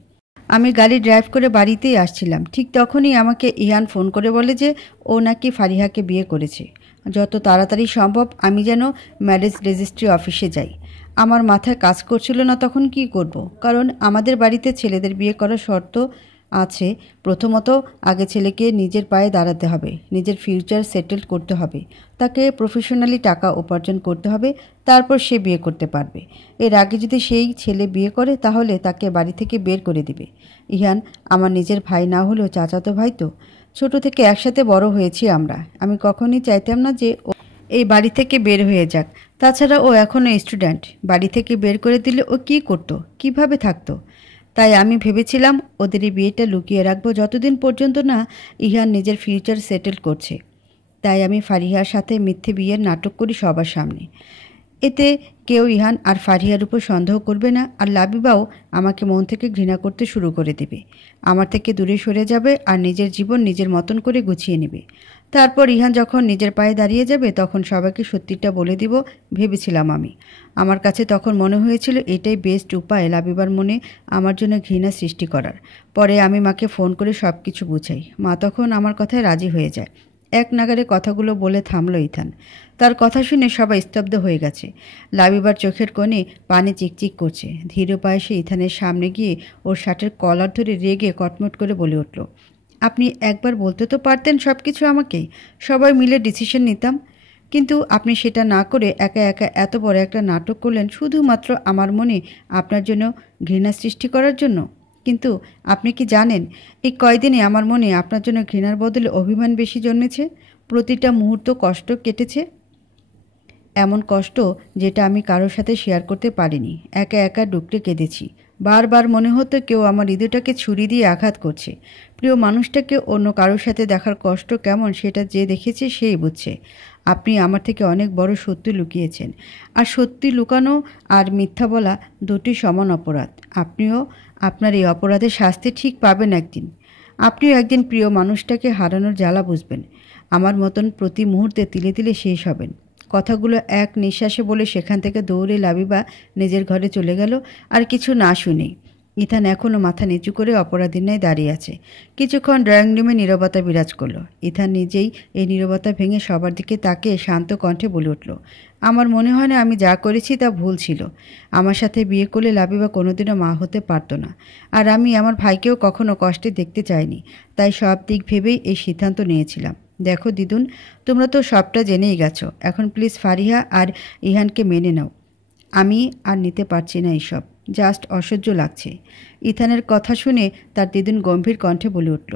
আমি গাড়ি ড্রাইভ করে বাড়িতেই আসছিলাম, ঠিক তখনই আমাকে ইহান ফোন করে বলে যে ও নাকি ফারিহাকে বিয়ে করেছে। যত তাড়াতাড়ি সম্ভব আমি যেন ম্যারেজ রেজিস্ট্রি অফিসে যাই। আমার মাথায় কাজ করছিল না তখন কি করব, কারণ আমাদের বাড়িতে ছেলেদের বিয়ে করার শর্ত আছে। প্রথমত আগে ছেলেকে নিজের পায়ে দাঁড়াতে হবে, নিজের ফিউচার সেটেল করতে হবে, তাকে প্রফেশনালি টাকা উপার্জন করতে হবে, তারপর সে বিয়ে করতে পারবে। এর আগে যদি সেই ছেলে বিয়ে করে তাহলে তাকে বাড়ি থেকে বের করে দিবে। ইহান আমার নিজের ভাই না হলেও চাচাতো ভাই তো। ছোট থেকে একসাথে বড় হয়েছি আমরা। আমি কখনই চাইতাম না যে এই বাড়ি থেকে বের হয়ে যাক। তাছাড়া ও এখনও স্টুডেন্ট। বাড়ি থেকে বের করে দিলে ও কী করতো, কিভাবে থাকতো? তাই আমি ভেবেছিলাম ওদের এই বিয়েটা লুকিয়ে রাখবো যতদিন পর্যন্ত না ইহান নিজের ফিউচার সেটেল করছে। তাই আমি ফারিহার সাথে মিথ্যে বিয়ের নাটক করি সবার সামনে। এতে কেউ ইহান আর ফারিহার উপর সন্দেহ করবে না, আর লাবিবাও আমাকে মন থেকে ঘৃণা করতে শুরু করে দেবে। আমার থেকে দূরে সরে যাবে আর নিজের জীবন নিজের মতন করে গুছিয়ে নেবে। তারপর ইহান যখন নিজের পায়ে দাঁড়িয়ে যাবে তখন সবাইকে সত্যিটা বলে দিব ভেবেছিলাম আমি। আমার কাছে তখন মনে হয়েছিল এটাই বেস্ট উপায় লাবিবার মনে আমার জন্য ঘৃণা সৃষ্টি করার। পরে আমি মাকে ফোন করে সব কিছু বুঝাই। মা তখন আমার কথায় রাজি হয়ে যায়। এক নাগারে কথাগুলো বলে থামল ইথান। তার কথা শুনে সবাই স্তব্ধ হয়ে গেছে। লাবিবার চোখের কোণে পানি চিকচিক করছে। ধীর পায়ে সে ইথানের সামনে গিয়ে ওর শার্টের কলার ধরে রেগে কটমট করে বলে উঠল, আপনি একবার বলতে তো পারতেন সব কিছু আমাকে, সবাই মিলে ডিসিশন নিতাম। কিন্তু আপনি সেটা না করে একা একা এত বড় একটা নাটক করলেন শুধুমাত্র আমার মনে আপনার জন্য ঘৃণা সৃষ্টি করার জন্য। কিন্তু আপনি কি জানেন এই কয়দিনে আমার মনে আপনার জন্য ঘৃণার বদলে অভিমান বেশি জন্মেছে। প্রতিটা মুহূর্ত কষ্ট কেটেছে, এমন কষ্ট যেটা আমি কারোর সাথে শেয়ার করতে পারিনি। একা একা ডুকরে কেঁদেছি। বারবার মনে হতো কেউ আমার হৃদয়টাকে ছুরি দিয়ে আঘাত করছে। প্রিয় মানুষটাকে অন্য কারোর সাথে দেখার কষ্ট কেমন সেটা যে দেখেছে সেই বুঝছে। আপনি আমার থেকে অনেক বড় সত্যি লুকিয়েছেন, আর সত্যি লুকানো আর মিথ্যা বলা দুটি সমান অপরাধ। আপনিও আপনার এই অপরাধের শাস্তি ঠিক পাবেন একদিন। আপনিও একদিন প্রিয় মানুষটাকে হারানোর জ্বালা বুঝবেন। আমার মতন প্রতি মুহূর্তে তিলে তিলে শেষ হবেন। কথাগুলো এক নিঃশ্বাসে বলে সেখান থেকে দৌড়ে লাবিবা নিজের ঘরে চলে গেল, আর কিছু না শুনেই। ইথান এখনও মাথা নিচু করে অপরাধীর ন্যায় দাঁড়িয়ে আছে। কিছুক্ষণ ড্রয়িং রুমে নীরবতা বিরাজ করলো। ইথান নিজেই এই নীরবতা ভেঙে সবার দিকে তাকিয়ে শান্ত কণ্ঠে বলে উঠল, আমার মনে হয় না আমি যা করেছি তা ভুল ছিল। আমার সাথে বিয়ে করলে লাবিবা কোনোদিনও মা হতে পারতো না, আর আমি আমার ভাইকেও কখনো কষ্টে দেখতে চাইনি। তাই সব দিক ভেবেই এই সিদ্ধান্ত নিয়েছিলাম। দেখো দিদুন, তোমরা তো সবটা জেনেই গেছো। এখন প্লিজ ফারিহা আর ইহানকে মেনে নাও। আমি আর নিতে পারছি না এইসব, জাস্ট অসহ্য লাগছে। ইথানের কথা শুনে তার দিদুন গম্ভীর কণ্ঠে বলে উঠল,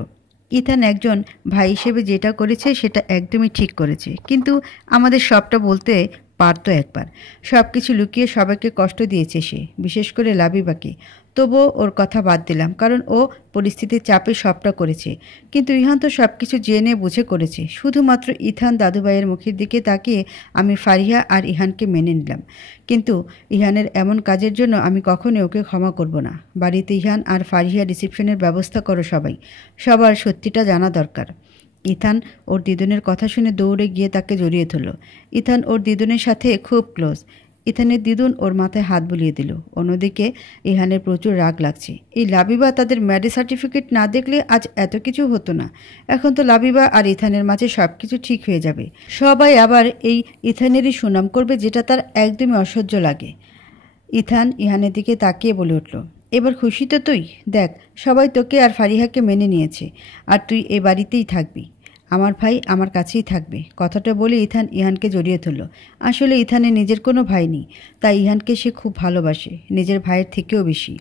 ইথান একজন ভাই হিসেবে যেটা করেছে সেটা একদমই ঠিক করেছে, কিন্তু আমাদের সবটা বলতে পারতো একবার। সব কিছু লুকিয়ে সবাইকে কষ্ট দিয়েছে সে, বিশেষ করে লাবিবাকে। তবুও ওর কথা বাদ দিলাম, কারণ ও পরিস্থিতির চাপে সবটা করেছে। কিন্তু ইহান তো সব কিছু জেনে বুঝে করেছে। শুধুমাত্র ইথান দাদুভাইয়ের মুখের দিকে তাকিয়ে আমি ফারিহা আর ইহানকে মেনে নিলাম। কিন্তু ইহানের এমন কাজের জন্য আমি কখনোই ওকে ক্ষমা করব না। বাড়িতে ইহান আর ফারিহা রিসেপশনের ব্যবস্থা করো সবাই। সবার সত্যিটা জানা দরকার। ইথান ওর দিদুনের কথা শুনে দৌড়ে গিয়ে তাকে জড়িয়ে ধরল। ইথান ওর দিদুনের সাথে খুব ক্লোজ। ইথানের দিদুন ওর মাথায় হাত বুলিয়ে দিল। অন্যদিকে ইহানের প্রচুর রাগ লাগছে। এই লাবিবা তাদের ম্যারেজ সার্টিফিকেট না দেখলে আজ এত কিছু হতো না। এখন তো লাবিবা আর ইথানের মাঝে সব কিছু ঠিক হয়ে যাবে। সবাই আবার এই ইথানেরই সুনাম করবে, যেটা তার একদমই অসহ্য লাগে। ইথান ইহানের দিকে তাকিয়ে বলে উঠল, এবার খুশি তো তুই? দেখ, সবাই তোকে আর ফারিহাকে মেনে নিয়েছে, আর তুই এ বাড়িতেই থাকবি। আমার ভাই আমার কাছেই থাকবে। কথাটা বলে ইথান ইহানকে জড়িয়ে ধরল। আসলে ইথানের নিজের কোনো ভাই নেই, তাই ইহানকে সে খুব ভালোবাসে, নিজের ভাইয়ের থেকেও বেশি।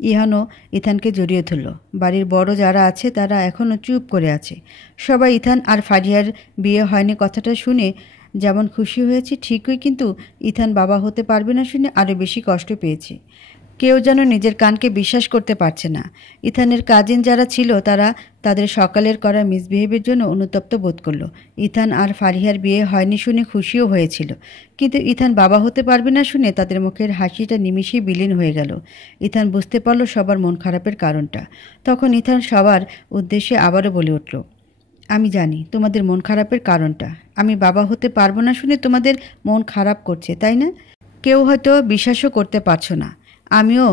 ইহানও ইথানকে জড়িয়ে ধরল। বাড়ির বড় যারা আছে তারা এখনও চুপ করে আছে। সবাই ইথান আর ফারিহার বিয়ে হয়নি কথাটা শুনে যেমন খুশি হয়েছে, ঠিকই কিন্তু ইথান বাবা হতে পারবে না শুনে আরও বেশি কষ্ট পেয়েছে। কেউ যেন নিজের কানকে বিশ্বাস করতে পারছে না। ইথানের কাজিন যারা ছিল তারা তাদের সকালের করা মিসবিহেভের জন্য অনুতপ্ত বোধ করলো। ইথান আর ফারিহার বিয়ে হয়নি শুনে খুশিও হয়েছিল, কিন্তু ইথান বাবা হতে পারবে না শুনে তাদের মুখের হাসিটা নিমিষেই বিলীন হয়ে গেল। ইথান বুঝতে পারল সবার মন খারাপের কারণটা। তখন ইথান সবার উদ্দেশ্যে আবারও বলে উঠল, আমি জানি তোমাদের মন খারাপের কারণটা। আমি বাবা হতে পারবো না শুনে তোমাদের মন খারাপ করছে, তাই না? কেউ হয়তো বিশ্বাসও করতে পারছো না। আমিও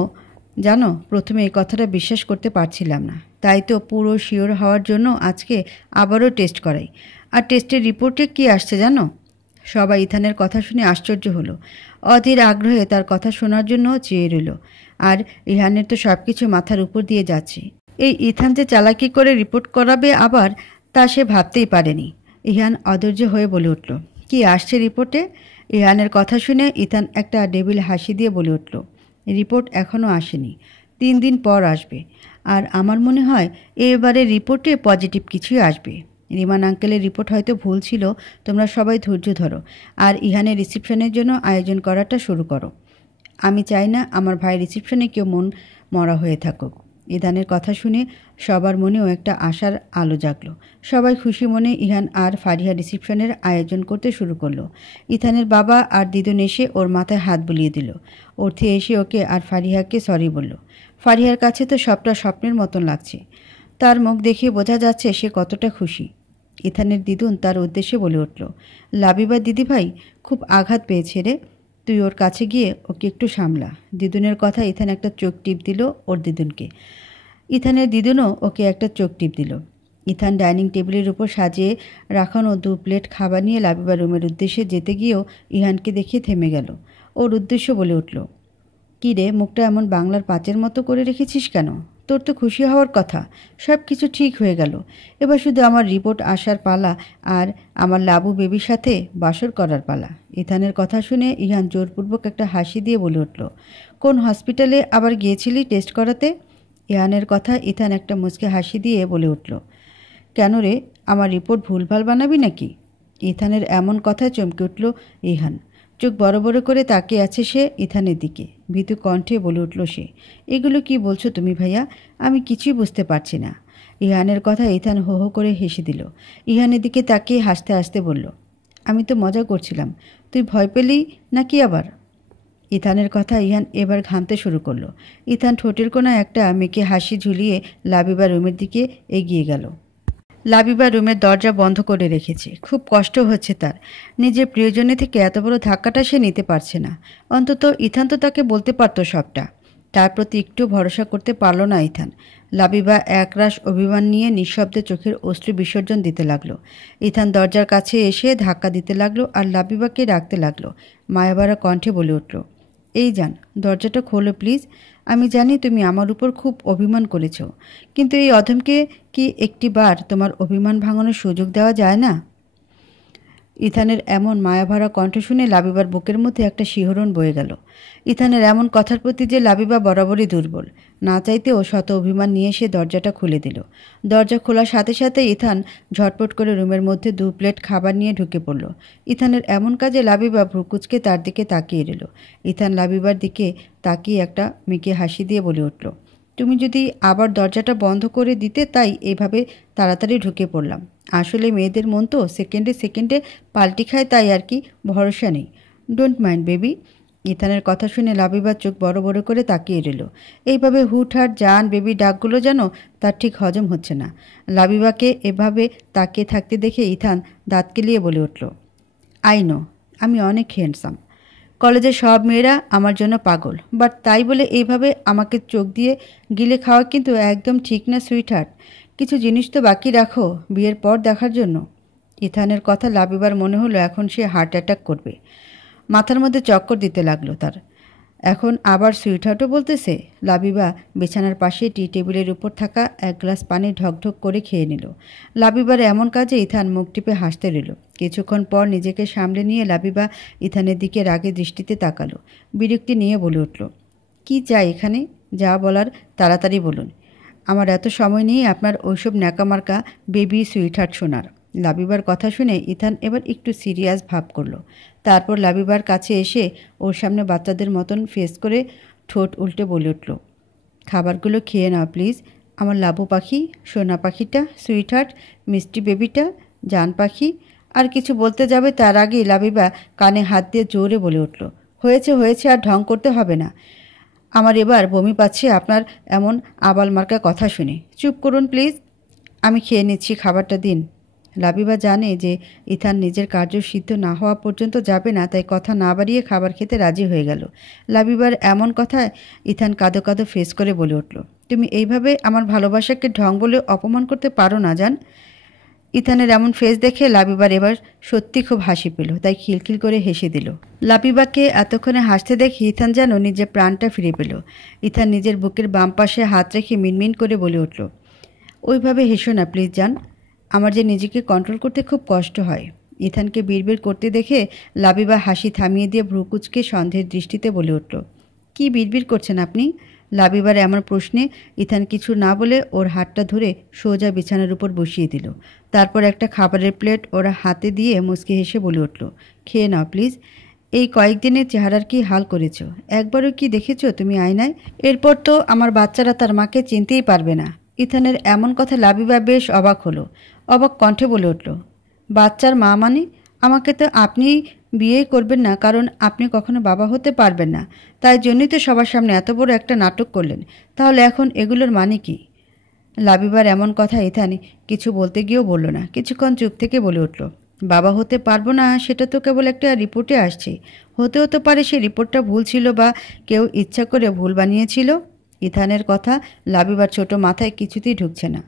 জানো প্রথমে এই কথাটা বিশ্বাস করতে পারছিলাম না। তাই তো পুরো শিওর হওয়ার জন্য আজকে আবারও টেস্ট করাই। আর টেস্টের রিপোর্টে কি আসছে জানো? সবাই ইথানের কথা শুনে আশ্চর্য হলো। অধীর আগ্রহে তার কথা শোনার জন্য চেয়ে রইল। আর ইহানের তো সব কিছু মাথার উপর দিয়ে যাচ্ছে। এই ইথান যে চালাকি করে রিপোর্ট করাবে আবার, তা সে ভাবতেই পারেনি। ইহান অধৈর্য হয়ে বলে উঠল, কি আসছে রিপোর্টে? ইহানের কথা শুনে ইথান একটা ডেবিল হাসি দিয়ে বলে উঠল, রিপোর্ট এখনও আসেনি, 3 দিন পর আসবে। আর আমার মনে হয় এবারে রিপোর্টে পজিটিভ কিছুই আসবে। রিমান আঙ্কেলের রিপোর্ট হয়তো ভুল ছিল, তোমরা সবাই ধৈর্য ধরো আর ইহানের রিসেপশনের জন্য আয়োজন করাটা শুরু করো। আমি চাই না আমার ভাইয়ের রিসেপশনে কেউ মন মরা হয়ে থাকুক। ইহানের কথা শুনে সবার মনেও একটা আশার আলো জাগলো। সবাই খুশি মনে ইহান আর ফারিহা রিসেপশনের আয়োজন করতে শুরু করলো। ইথানের বাবা আর দিদুন এসে ওর মাথায় হাত বুলিয়ে দিল। অর্থে এসে ওকে আর ফারিহাকে সরি বলল। ফারিহার কাছে তো সবটা স্বপ্নের মতন লাগছে। তার মুখ দেখে বোঝা যাচ্ছে সে কতটা খুশি। ইথানের দিদুন তার উদ্দেশ্যে বলে উঠল, লাবিবা দিদিভাই খুব আঘাত পেয়েছে রে, তুই ওর কাছে গিয়ে ওকে একটু সামলা। দিদুনের কথা ইথান একটা চোখ টিপ দিল ওর দিদুনকে। ইথানের দিদুনও ওকে একটা চোখ টিপ দিল। ইথান ডাইনিং টেবিলের উপর সাজিয়ে রাখানো 2 প্লেট খাবার নিয়ে লাবিবার রুমের উদ্দেশ্যে যেতে গিয়েও ইহানকে দেখে থেমে গেল। ওর উদ্দেশ্য বলে উঠল, কী রে, মুখটা এমন বাংলার পাঁচের মতো করে রেখেছিস কেন? তোর তো খুশি হওয়ার কথা, সব কিছু ঠিক হয়ে গেল। এবার শুধু আমার রিপোর্ট আসার পালা আর আমার লাবু বেবির সাথে বাসর করার পালা। ইথানের কথা শুনে ইহান জোরপূর্বক একটা হাসি দিয়ে বলে উঠল, কোন হসপিটালে আবার গিয়েছিলি টেস্ট করাতে? ইহানের কথা ইথান একটা মুচকে হাসি দিয়ে বলে উঠল, কেন রে, আমার রিপোর্ট ভুলভাল বানাবি নাকি? ইথানের এমন কথায় চমকে উঠল ইহান। চোখ বড় বড় করে তাকিয়ে আছে সে ইথানের দিকে। ভীতু কণ্ঠে বলে উঠল সে, এগুলো কি বলছো তুমি ভাইয়া? আমি কিছুই বুঝতে পারছি না। ইহানের কথা ইথান হো হো করে হেসে দিল। ইহানের দিকে তাকিয়ে হাসতে হাসতে বলল, আমি তো মজা করছিলাম, তুই ভয় পেলি নাকি আবার? ইথানের কথা ইহান এবার ঘামতে শুরু করলো। ইথান ঠোঁটের কোণায় একটা মেয়েকে হাসি ঝুলিয়ে লাবিবা রুমের দিকে এগিয়ে গেল। লাবিবা রুমের দরজা বন্ধ করে রেখেছে। খুব কষ্ট হচ্ছে তার। নিজের প্রিয়জনে থেকে এত বড় ধাক্কাটা সে নিতে পারছে না। অন্তত ইথান তো তাকে বলতে পারত সবটা। তার প্রতি একটু ভরসা করতে পারল না ইথান। লাবিবা একরাশ অভিমান নিয়ে নিঃশব্দে চোখের অশ্রু বিসর্জন দিতে লাগলো। ইথান দরজার কাছে এসে ধাক্কা দিতে লাগলো আর লাবিবাকে ডাকতে লাগলো। মায়াবারা কণ্ঠে বলে উঠল, এই যান, দরজাটা খোলো প্লিজ। আমি জানি তুমি আমার উপর খুব অভিমান করেছ, কিন্তু এই অধমকে কি একটিবার তোমার অভিমান ভাঙানোর সুযোগ দেওয়া যায় না? ইথানের এমন মায়াভরা কণ্ঠ শুনে লাবিবার বুকের মধ্যে একটা শিহরণ বয়ে গেল। ইথানের এমন কথার প্রতি যে লাবিবা বরাবরই দুর্বল। না চাইতেও শত অভিমান নিয়ে সে দরজাটা খুলে দিল। দরজা খোলার সাথে সাথে ইথান ঝটপট করে রুমের মধ্যে 2 প্লেট খাবার নিয়ে ঢুকে পড়ল। ইথানের এমন কাজে লাবিবা ভ্রুকুচকে তার দিকে তাকিয়ে রইল। ইথান লাবিবার দিকে তাকিয়ে একটা মেয়েকে হাসি দিয়ে বলে উঠল, তুমি যদি আবার দরজাটা বন্ধ করে দিতে তাই এভাবে তাড়াতাড়ি ঢুকে পড়লাম। আসলে মেয়েদের মন তো সেকেন্ডে সেকেন্ডে পাল্টি খায়, তাই আর কি, ভরসা নেই। Don't mind baby. ইথানের কথা শুনে লাবিবার চোখ বড় বড় করে তাকিয়ে রইল। এইভাবে হুটহাট জান বেবি ডাকগুলো যেন তার ঠিক হজম হচ্ছে না। লাবিবাকে এভাবে তাকিয়ে থাকতে দেখে ইথান দাঁত কেলিয়ে বলে উঠল, আই নো, আমি অনেক হ্যান্ডসাম। কলেজের সব মেয়েরা আমার জন্য পাগল, বাট তাই বলে এইভাবে আমাকে চোখ দিয়ে গিলে খাওয়া কিন্তু একদম ঠিক না সুইটহার্ট। কিছু জিনিস তো বাকি রাখো বিয়ের পর দেখার জন্য। ইথানের কথা লাবিবার মনে হলো এখন সে হার্ট অ্যাটাক করবে। মাথার মধ্যে চক্কর দিতে লাগলো তার। এখন আবার সুইটহার্টও বলতেছে। লাবিবা বিছানার পাশে টি টেবিলের উপর থাকা 1 গ্লাস পানি ঢকঢক করে খেয়ে নিল। লাবিবার এমন কাজে ইথান মুখ টিপে হাসতে রইল। কিছুক্ষণ পর নিজেকে সামলে নিয়ে লাবিবা ইথানের দিকে রাগে দৃষ্টিতে তাকালো। বিরক্তি নিয়ে বলে উঠল, কি চাই এখানে? যা বলার তাড়াতাড়ি বলুন। আমার এত সময় নেই আপনার ওইসব ন্যাকামার্কা বেবি সুইটহার্ট শোনার। লাবিবার কথা শুনে ইথান এবার একটু সিরিয়াস ভাব করল। তারপর লাবিবার কাছে এসে ওর সামনে বাচ্চাদের মতন ফেস করে ঠোঁট উল্টে বলে উঠল, খাবারগুলো খেয়ে নাও প্লিজ। আমার লাবু পাখি, সোনা পাখিটা, সুইটহার্ট, মিষ্টি বেবিটা, জান পাখি। আর কিছু বলতে যাবে তার আগেই লাবিবা কানে হাত দিয়ে জোরে বলে উঠল, হয়েছে হয়েছে, আর ঢং করতে হবে না। আমার এবার বমি পাচ্ছে আপনার এমন আবালমার্কা কথা শুনে। চুপ করুন প্লিজ, আমি খেয়ে নিচ্ছি, খাবারটা দিন। লাবিবা জানে যে ইথান নিজের কার্য সিদ্ধ না হওয়া পর্যন্ত যাবে না, তাই কথা না বাড়িয়ে খাবার খেতে রাজি হয়ে গেল। লাবিবার এমন কথায় ইথান কাঁদো কাঁদো ফেস করে বলে উঠল, তুমি এইভাবে আমার ভালোবাসাকে ঢং বলে অপমান করতে পারো না জান। ইথানের এমন ফেস দেখে লাবিবার এবার সত্যি খুব হাসি পেল, তাই খিলখিল করে হেসে দিল। লাবিবাকে এতক্ষণে হাসতে দেখে ইথান যেন নিজের প্রাণটা ফিরে পেল। ইথান নিজের বুকের বাম পাশে হাত রেখে মিনমিন করে বলে উঠল, ওইভাবে হেসো না প্লিজ জান, আমার যে নিজেকে কন্ট্রোল করতে খুব কষ্ট হয়। ইথানকে বিড়বিড় করতে দেখে লাবিবা হাসি থামিয়ে দিয়ে ভ্রুকুচকে সন্দেহের দৃষ্টিতে বলে উঠল, কি বিড়বিড় করছেন আপনি? লাবিবার এমন প্রশ্নে ইথান কিছু না বলে ওর হাতটা ধরে সোজা বিছানার উপর বসিয়ে দিল। তারপর একটা খাবারের প্লেট ওরা হাতে দিয়ে মুচকি হেসে বলে উঠল, খেয়ে নাও প্লিজ। এই কয়েকদিনের চেহারার কি হাল করেছ? একবারও কি দেখেছ তুমি আয়নায়? এরপর তো আমার বাচ্চারা তার মাকে চিনতেই পারবে না। ইথানের এমন কথা লাবিবা বেশ অবাক হলো। অবাক কণ্ঠে বলে উঠল, বাচ্চার মা মানে? আমাকে তো আপনি বিয়ে করবেন না, কারণ আপনি কখনো বাবা হতে পারবেন না। তাই জন্যই তো সবার সামনে এত বড় একটা নাটক করলেন। তাহলে এখন এগুলোর মানে কি? লাবিবার এমন কথা ইথানি কিছু বলতে গিয়েও বলল না। কিছুক্ষণ চুপ থেকে বলে উঠল, বাবা হতে পারবো না সেটা তো কেবল একটা রিপোর্টে আসছে। হতেও তো পারে সেই রিপোর্টটা ভুল ছিল বা কেউ ইচ্ছা করে ভুল বানিয়েছিল। ইথানের কথা লাবিবার ছোট মাথায় কিছুতেই ঢুকছে না।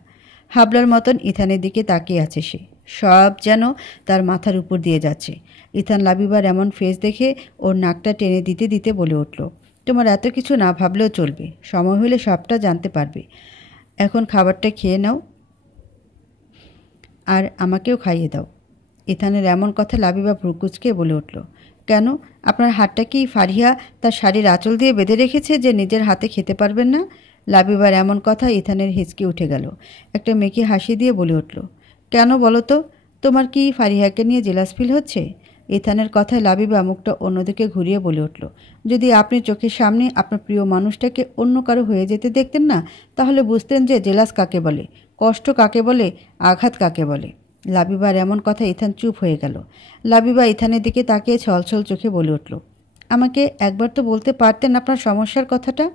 হাবলার মতন ইথানের দিকে তাকিয়ে আছে সে। সব যেন তার মাথার উপর দিয়ে যাচ্ছে। ইথান লাবিবার এমন ফেস দেখে ওর নাকটা টেনে দিতে দিতে বলে উঠল, তোমার এত কিছু না ভাবলেও চলবে। সময় হলে সবটা জানতে পারবে। এখন খাবারটা খেয়ে নাও আর আমাকেও খাইয়ে দাও। ইথানের এমন কথা লাবিবা ভ্রুকুচকে বলে উঠল, কেন? আপনার হাতটা কি ফারিয়া তার শাড়ির আঁচল দিয়ে বেঁধে রেখেছে যে নিজের হাতে খেতে পারবেন না? লাবিবার এমন কথা ইথানের হিচকি উঠে গেল। একটা মেকি হাসি দিয়ে বলে উঠল, কেন বলো তো? তোমার কি ফারিহাকে নিয়ে জেলাস ফিল হচ্ছে? ইথানের কথায় লাবিবা মুখটা অন্যদিকে ঘুরিয়ে বলে উঠল, যদি আপনি চোখের সামনে আপনার প্রিয় মানুষটাকে অন্য কারো হয়ে যেতে দেখতেন না, তাহলে বুঝতেন যে জেলাস কাকে বলে, কষ্ট কাকে বলে, আঘাত কাকে বলে। লাবিবার এমন কথা ইথান চুপ হয়ে গেল। লাবিবা ইথানের দিকে তাকিয়ে ছলছল চোখে বলে উঠল, আমাকে একবার তো বলতে পারতেন আপনার সমস্যার কথাটা।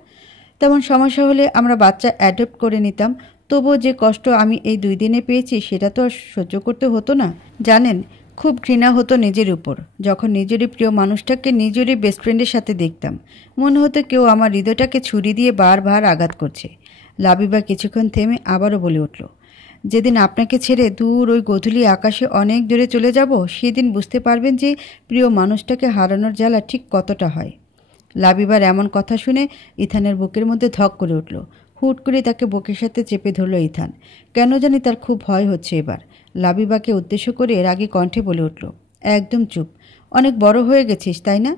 তেমন সমস্যা হলে আমরা বাচ্চা অ্যাডপ্ট করে নিতাম। তবুও যে কষ্ট আমি এই 2 দিনে পেয়েছি সেটা তো আর সহ্য করতে হতো না। জানেন, খুব ঘৃণা হতো নিজের উপর যখন নিজেরই প্রিয় মানুষটাকে নিজেরই বেস্ট ফ্রেন্ডের সাথে দেখতাম। মনে হতো কেউ আমার হৃদয়টাকে ছুরি দিয়ে বারবার আঘাত করছে। লাবিবা কিছুক্ষণ থেমে আবারও বলে উঠল, যেদিন আপনাকে ছেড়ে দূর ওই গধূলি আকাশে অনেক দূরে চলে যাব, সেদিন বুঝতে পারবেন যে প্রিয় মানুষটাকে হারানোর জ্বালা ঠিক কতটা হয়। লাবিবার এমন কথা শুনে ইথানের বুকের মধ্যে ধক করে উঠল। হুট করে তাকে বুকের সাথে চেপে ধরল ইথান। কেন জানি তার খুব ভয় হচ্ছে এবার। লাবিবাকে উদ্দেশ্য করে রাগী কণ্ঠে বলে উঠল, একদম চুপ। অনেক বড় হয়ে গেছিস তাই না?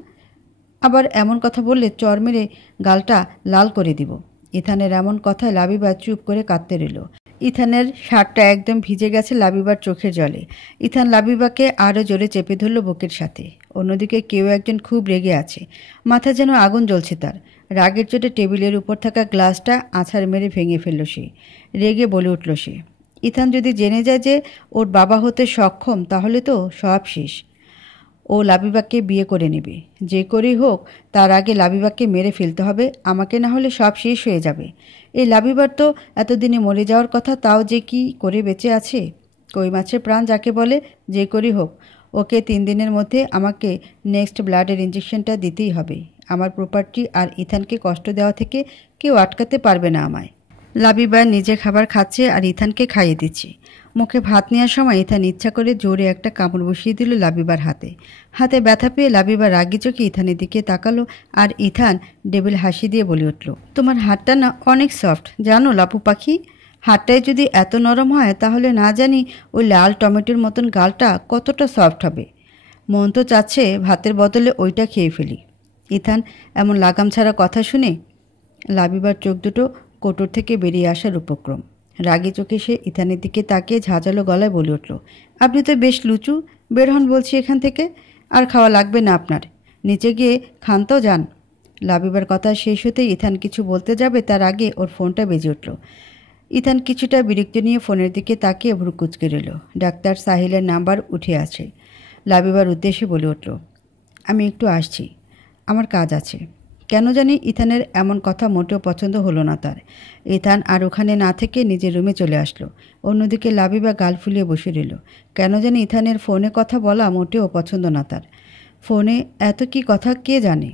আবার এমন কথা বললে চর মেরে গালটা লাল করে দিব। ইথানের এমন কথায় লাবিবা চুপ করে কাঁদতে রইল। ইথানের শার্টটা একদম ভিজে গেছে লাবিবার চোখের জলে। ইথান লাবিবাকে আরও জোরে চেপে ধরল বুকের সাথে। অন্যদিকে কেউ একজন খুব রেগে আছে। মাথা যেন আগুন জ্বলছে তার। রাগের চোটে টেবিলের উপর থাকা গ্লাসটা আছাড় মেরে ভেঙে ফেলল সে। রেগে বলে উঠল সে, ইথান যদি জেনে যায় যে ওর বাবা হতে সক্ষম, তাহলে তো সব শেষ। ও লাবিবাকে বিয়ে করে নেবে। যে করেই হোক তার আগে লাবিবাকে মেরে ফেলতে হবে। আমাকে না হলে সব শেষ হয়ে যাবে। এই লাবিবার তো এতদিনে মরে যাওয়ার কথা, তাও যে কি করে বেঁচে আছে। কই মাছের প্রাণ যাকে বলে। যে করেই হোক ওকে 3 দিনের মধ্যে আমাকে নেক্সট ব্লাডের ইঞ্জেকশনটা দিতেই হবে। আমার প্রপার্টি আর ইথানকে কষ্ট দেওয়া থেকে কেউ আটকাতে পারবে না আমায়। লাবিবা নিজে খাবার খাচ্ছে আর ইথানকে খাইয়ে দিচ্ছে। মুখে ভাত নেওয়ার সময় ইথান ইচ্ছা করে জোরে একটা কামড় বসিয়ে দিল লাবিবার হাতে। হাতে ব্যথা পেয়ে লাবিবা রাগি চোখে ইথানের দিকে তাকালো আর ইথান ডেবিল হাসি দিয়ে বলে উঠল, তোমার হাতটা না অনেক সফট জানো লাপু পাখি। হাতটায় যদি এত নরম হয় তাহলে না জানি ওই লাল টমেটোর মতন গালটা কতটা সফট হবে। মন তো চাচ্ছে ভাতের বদলে ওইটা খেয়ে ফেলি। ইথান এমন লাগাম ছাড়া কথা শুনে লাবিবার চোখ দুটো কোটর থেকে বেরিয়ে আসার উপক্রম। রাগী চোখে সে ইথানের দিকে তাকিয়ে ঝাঁঝালো গলায় বলে উঠল, আপনি তো বেশ লুচু। বের হন বলছি এখান থেকে। আর খাওয়া লাগবে না আপনার। নিচে গিয়ে খান তো যান। লাবিবার কথা শেষ হতেই ইথান কিছু বলতে যাবে তার আগে ওর ফোনটা বেজে উঠল। ইথান কিছুটা বিরক্ত নিয়ে ফোনের দিকে তাকিয়ে ভ্রু কুঁচকে রইল। ডাক্তার সাহিলের নাম্বার উঠে আছে। লাবিবার উদ্দেশ্যে বলে উঠল, আমি একটু আসছি, আমার কাজ আছে। কেন জানি ইথানের এমন কথা মোটেও পছন্দ হলো না তার। ইথান আর ওখানে না থেকে নিজের রুমে চলে আসলো। অন্যদিকে লাবিবা গাল ফুলিয়ে বসে রইল। কেন জানি ইথানের ফোনে কথা বলা মোটেও পছন্দ না তার। ফোনে এত কি কথা কে জানে।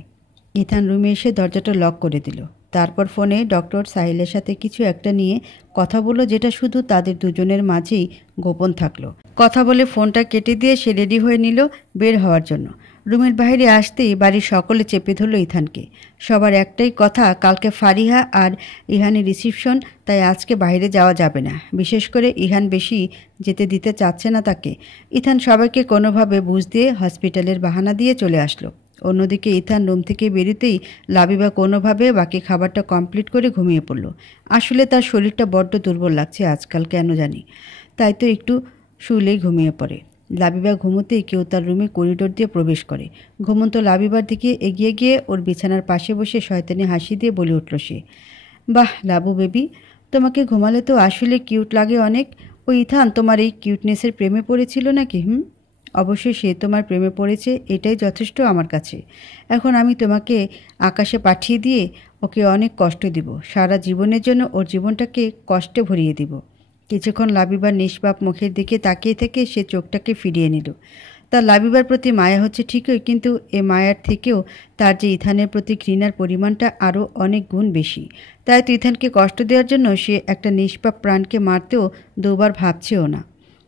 ইথান রুমে এসে দরজাটা লক করে দিল। তারপর ফোনে ডক্টর সাহিলের সাথে কিছু একটা নিয়ে কথা বলল, যেটা শুধু তাদের দুজনের মাঝেই গোপন থাকলো। কথা বলে ফোনটা কেটে দিয়ে সে রেডি হয়ে নিল বের হওয়ার জন্য। রুমের বাইরে আসতেই বাড়ির সকলে চেপে ধরল ইথানকে। সবার একটাই কথা, কালকে ফারিহা আর ইহানের রিসিপশন, তাই আজকে বাইরে যাওয়া যাবে না। বিশেষ করে ইহান বেশি যেতে দিতে চাচ্ছে না তাকে। ইথান সবাইকে কোনোভাবে বুঝ দিয়ে হসপিটালের বাহানা দিয়ে চলে আসলো। অন্যদিকে ইথান রুম থেকে বেরোতেই লাবিবা কোনোভাবে বাকি খাবারটা কমপ্লিট করে ঘুমিয়ে পড়ল। আসলে তার শরীরটা বড্ড দুর্বল লাগছে আজকাল, কেন জানি, তাই তো একটু শুলেই ঘুমিয়ে পড়ে। লাবিবা ঘুমোতেই কেউ তার রুমে করিডোর দিয়ে প্রবেশ করে। ঘুমন্ত লাবিবার দিকে এগিয়ে গিয়ে ওর বিছানার পাশে বসে শয়তানি হাসি দিয়ে বলে উঠল সে, বাহ লাবু বেবি, তোমাকে ঘুমালে তো আসলে কিউট লাগে অনেক। ওই ইথান তোমার এই কিউটনেসের প্রেমে পড়েছিল নাকি? অবশ্যই সে তোমার প্রেমে পড়েছে, এটাই যথেষ্ট আমার কাছে। এখন আমি তোমাকে আকাশে পাঠিয়ে দিয়ে ওকে অনেক কষ্ট দিব, সারা জীবনের জন্য ওর জীবনটাকে কষ্টে ভরিয়ে দিব। কিছুক্ষণ লাবিবার নিষ্পাপ মুখের দিকে তাকিয়ে থেকে সে চোখটাকে ফিরিয়ে নিল। তার লাবিবার প্রতি মায়া হচ্ছে ঠিকই, কিন্তু এ মায়ার থেকেও তার যে ইথানের প্রতি ঘৃণার পরিমাণটা আরও অনেক গুণ বেশি। তাই তো ইথানকে কষ্ট দেওয়ার জন্য সে একটা নিষ্পাপ প্রাণকে মারতেও দুবার ভাবছেও না।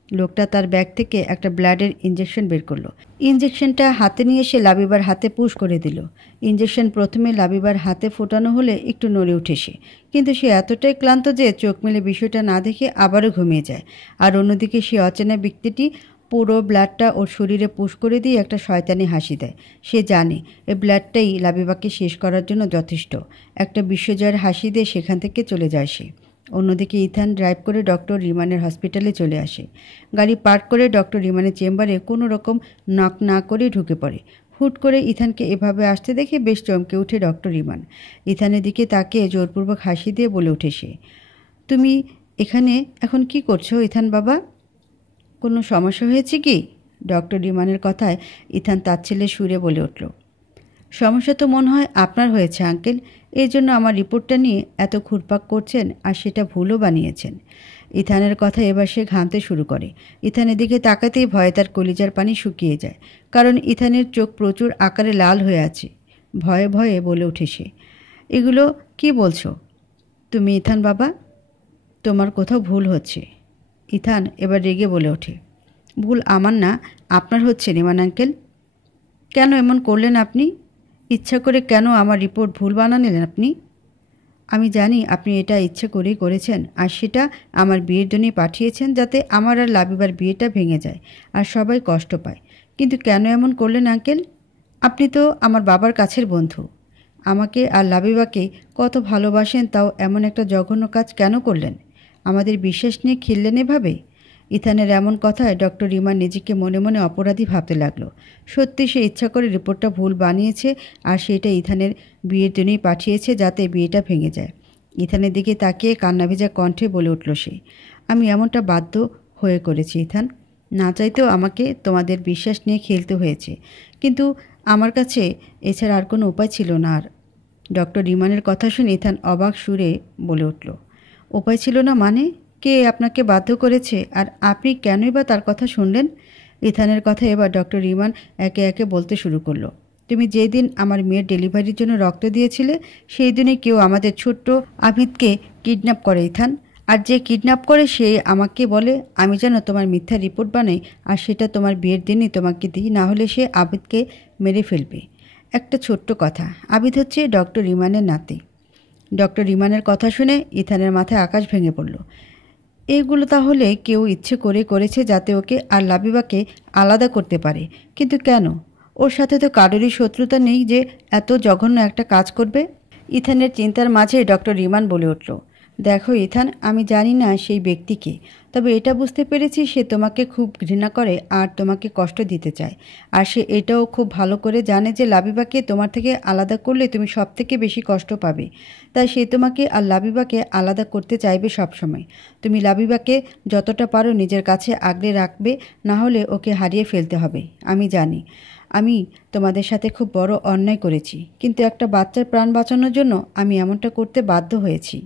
লোকটা তার ব্যাগ থেকে একটা ব্লাডের ইঞ্জেকশন বের করলো। ইঞ্জেকশনটা হাতে নিয়ে সে লাবিবার হাতে পুশ করে দিল। ইঞ্জেকশন প্রথমে লাবিবার হাতে ফোটানো হলে একটু নড়ে উঠে সে, কিন্তু সে এতটাই ক্লান্ত যে চোখ মেলে বিষয়টা না দেখে আবারও ঘুমিয়ে যায়। আর অন্যদিকে সে অচেনা ব্যক্তিটি পুরো ব্লাডটা ওর শরীরে পুশ করে দিয়ে একটা শয়তানি হাসি দেয়। সে জানে এই ব্লাডটাই লাবিবাকে শেষ করার জন্য যথেষ্ট। একটা বিশ্বজয়ের হাসি দিয়ে সেখান থেকে চলে যায় সে। অন্যদিকে ইথান ড্রাইভ করে ডক্টর রিমানের হসপিটালে চলে আসে। গাড়ি পার্ক করে ডক্টর রিমানের চেম্বারে কোনো রকম নক না করে ঢুকে পড়ে। হুট করে ইথানকে এভাবে আসতে দেখে বেশ চমকে উঠে ডক্টর রিমান। ইথানের দিকে তাকিয়ে জোরপূর্বক হাসি দিয়ে বলে ওঠে সে, তুমি এখানে এখন কি করছো ইথান বাবা? কোনো সমস্যা হয়েছে কি? ডক্টর রিমানের কথায় ইথান তাচ্ছিল্যের সুরে বলে উঠল, সমস্যা তো মনে হয় আপনার হয়েছে আঙ্কেল, এই জন্য আমার রিপোর্টটা নিয়ে এত ঘুরপাক করছেন আর সেটা ভুলও বানিয়েছেন। ইথানের কথা এবার সে ঘামতে শুরু করে। ইথানের দিকে তাকাতেই ভয়ে তার কলিজার পানি শুকিয়ে যায়, কারণ ইথানের চোখ প্রচুর আকারে লাল হয়ে আছে। ভয়ে ভয়ে বলে ওঠে সে, এগুলো কি বলছো তুমি ইথান বাবা? তোমার কোথাও ভুল হচ্ছে। ইথান এবার রেগে বলে ওঠে, ভুল আমার না, আপনার হচ্ছে রিমান আঙ্কেল। কেন এমন করলেন আপনি? ইচ্ছা করে কেন আমার রিপোর্ট ভুল বানালেন আপনি? আমি জানি আপনি এটা ইচ্ছে করেই করেছেন, আর সেটা আমার বিয়ের জন্যই পাঠিয়েছেন যাতে আমার আর লাবিবার বিয়েটা ভেঙে যায় আর সবাই কষ্ট পায়। কিন্তু কেন এমন করলেন আঙ্কেল? আপনি তো আমার বাবার কাছের বন্ধু, আমাকে আর লাবিবাকে কত ভালোবাসেন, তাও এমন একটা জঘন্য কাজ কেন করলেন? আমাদের বিশ্বাস নিয়ে খেললেন এভাবে? ইথানের এমন কথায় ডক্টর রিমান নিজেকে মনে মনে অপরাধী ভাবতে লাগলো। সত্যি সে ইচ্ছা করে রিপোর্টটা ভুল বানিয়েছে, আর সেটা ইথানের বিয়ের জন্যই পাঠিয়েছে যাতে বিয়েটা ভেঙে যায়। ইথানের দিকে তাকিয়ে কান্না ভেজা কণ্ঠে বলে উঠল সে, আমি এমনটা বাধ্য হয়ে করেছি ইথান, না চাইতেও আমাকে তোমাদের বিশ্বাস নিয়ে খেলতে হয়েছে, কিন্তু আমার কাছে এছাড়া আর কোনো উপায় ছিল না। আর ডক্টর রিমানের কথা শুনে ইথান অবাক সুরে বলে উঠল, উপায় ছিল না মানে? কে আপনাকে বাধ্য করেছে, আর আপনি কেনই বা তার কথা শুনলেন? ইথানের কথা এবার ডক্টর রিমান একে একে বলতে শুরু করলো, তুমি যেই দিন আমার মেয়ের ডেলিভারির জন্য রক্ত দিয়েছিলে সেই দিনই কেউ আমাদের ছোট্ট আবিদকে কিডন্যাপ করে ইথান। আর যে কিডন্যাপ করে সে আমাকে বলে আমি যেন তোমার মিথ্যা রিপোর্ট বানাই আর সেটা তোমার বিয়ের দিনই তোমাকে দিই, না হলে সে আবিদকে মেরে ফেলবে। একটা ছোট্ট কথা, আবিদ হচ্ছে ডক্টর রিমানের নাতি। ডক্টর রিমানের কথা শুনে ইথানের মাথায় আকাশ ভেঙে পড়ল। এগুলো তাহলে কেউ ইচ্ছে করে করেছে যাতে ওকে আর লাবিবাকে আলাদা করতে পারে, কিন্তু কেন? ওর সাথে তো কারোরই শত্রুতা নেই যে এত জঘন্য একটা কাজ করবে। ইথানের চিন্তার মাঝে ডক্টর রিমান বলে উঠল, দেখো ইথান, আমি জানি না সেই ব্যক্তিকে, তবে এটা বুঝতে পেরেছি সে তোমাকে খুব ঘৃণা করে আর তোমাকে কষ্ট দিতে চায়। আর সে এটাও খুব ভালো করে জানে যে লাবিবাকে তোমার থেকে আলাদা করলে তুমি সব থেকে বেশি কষ্ট পাবে। তাই সে তোমাকে আর লাবিবাকে আলাদা করতে চাইবে সবসময়। তুমি লাবিবাকে যতটা পারো নিজের কাছে আগলে রাখবে, না হলে ওকে হারিয়ে ফেলতে হবে। আমি জানি আমি তোমাদের সাথে খুব বড় অন্যায় করেছি, কিন্তু একটা বাচ্চার প্রাণ বাঁচানোর জন্য আমি এমনটা করতে বাধ্য হয়েছি।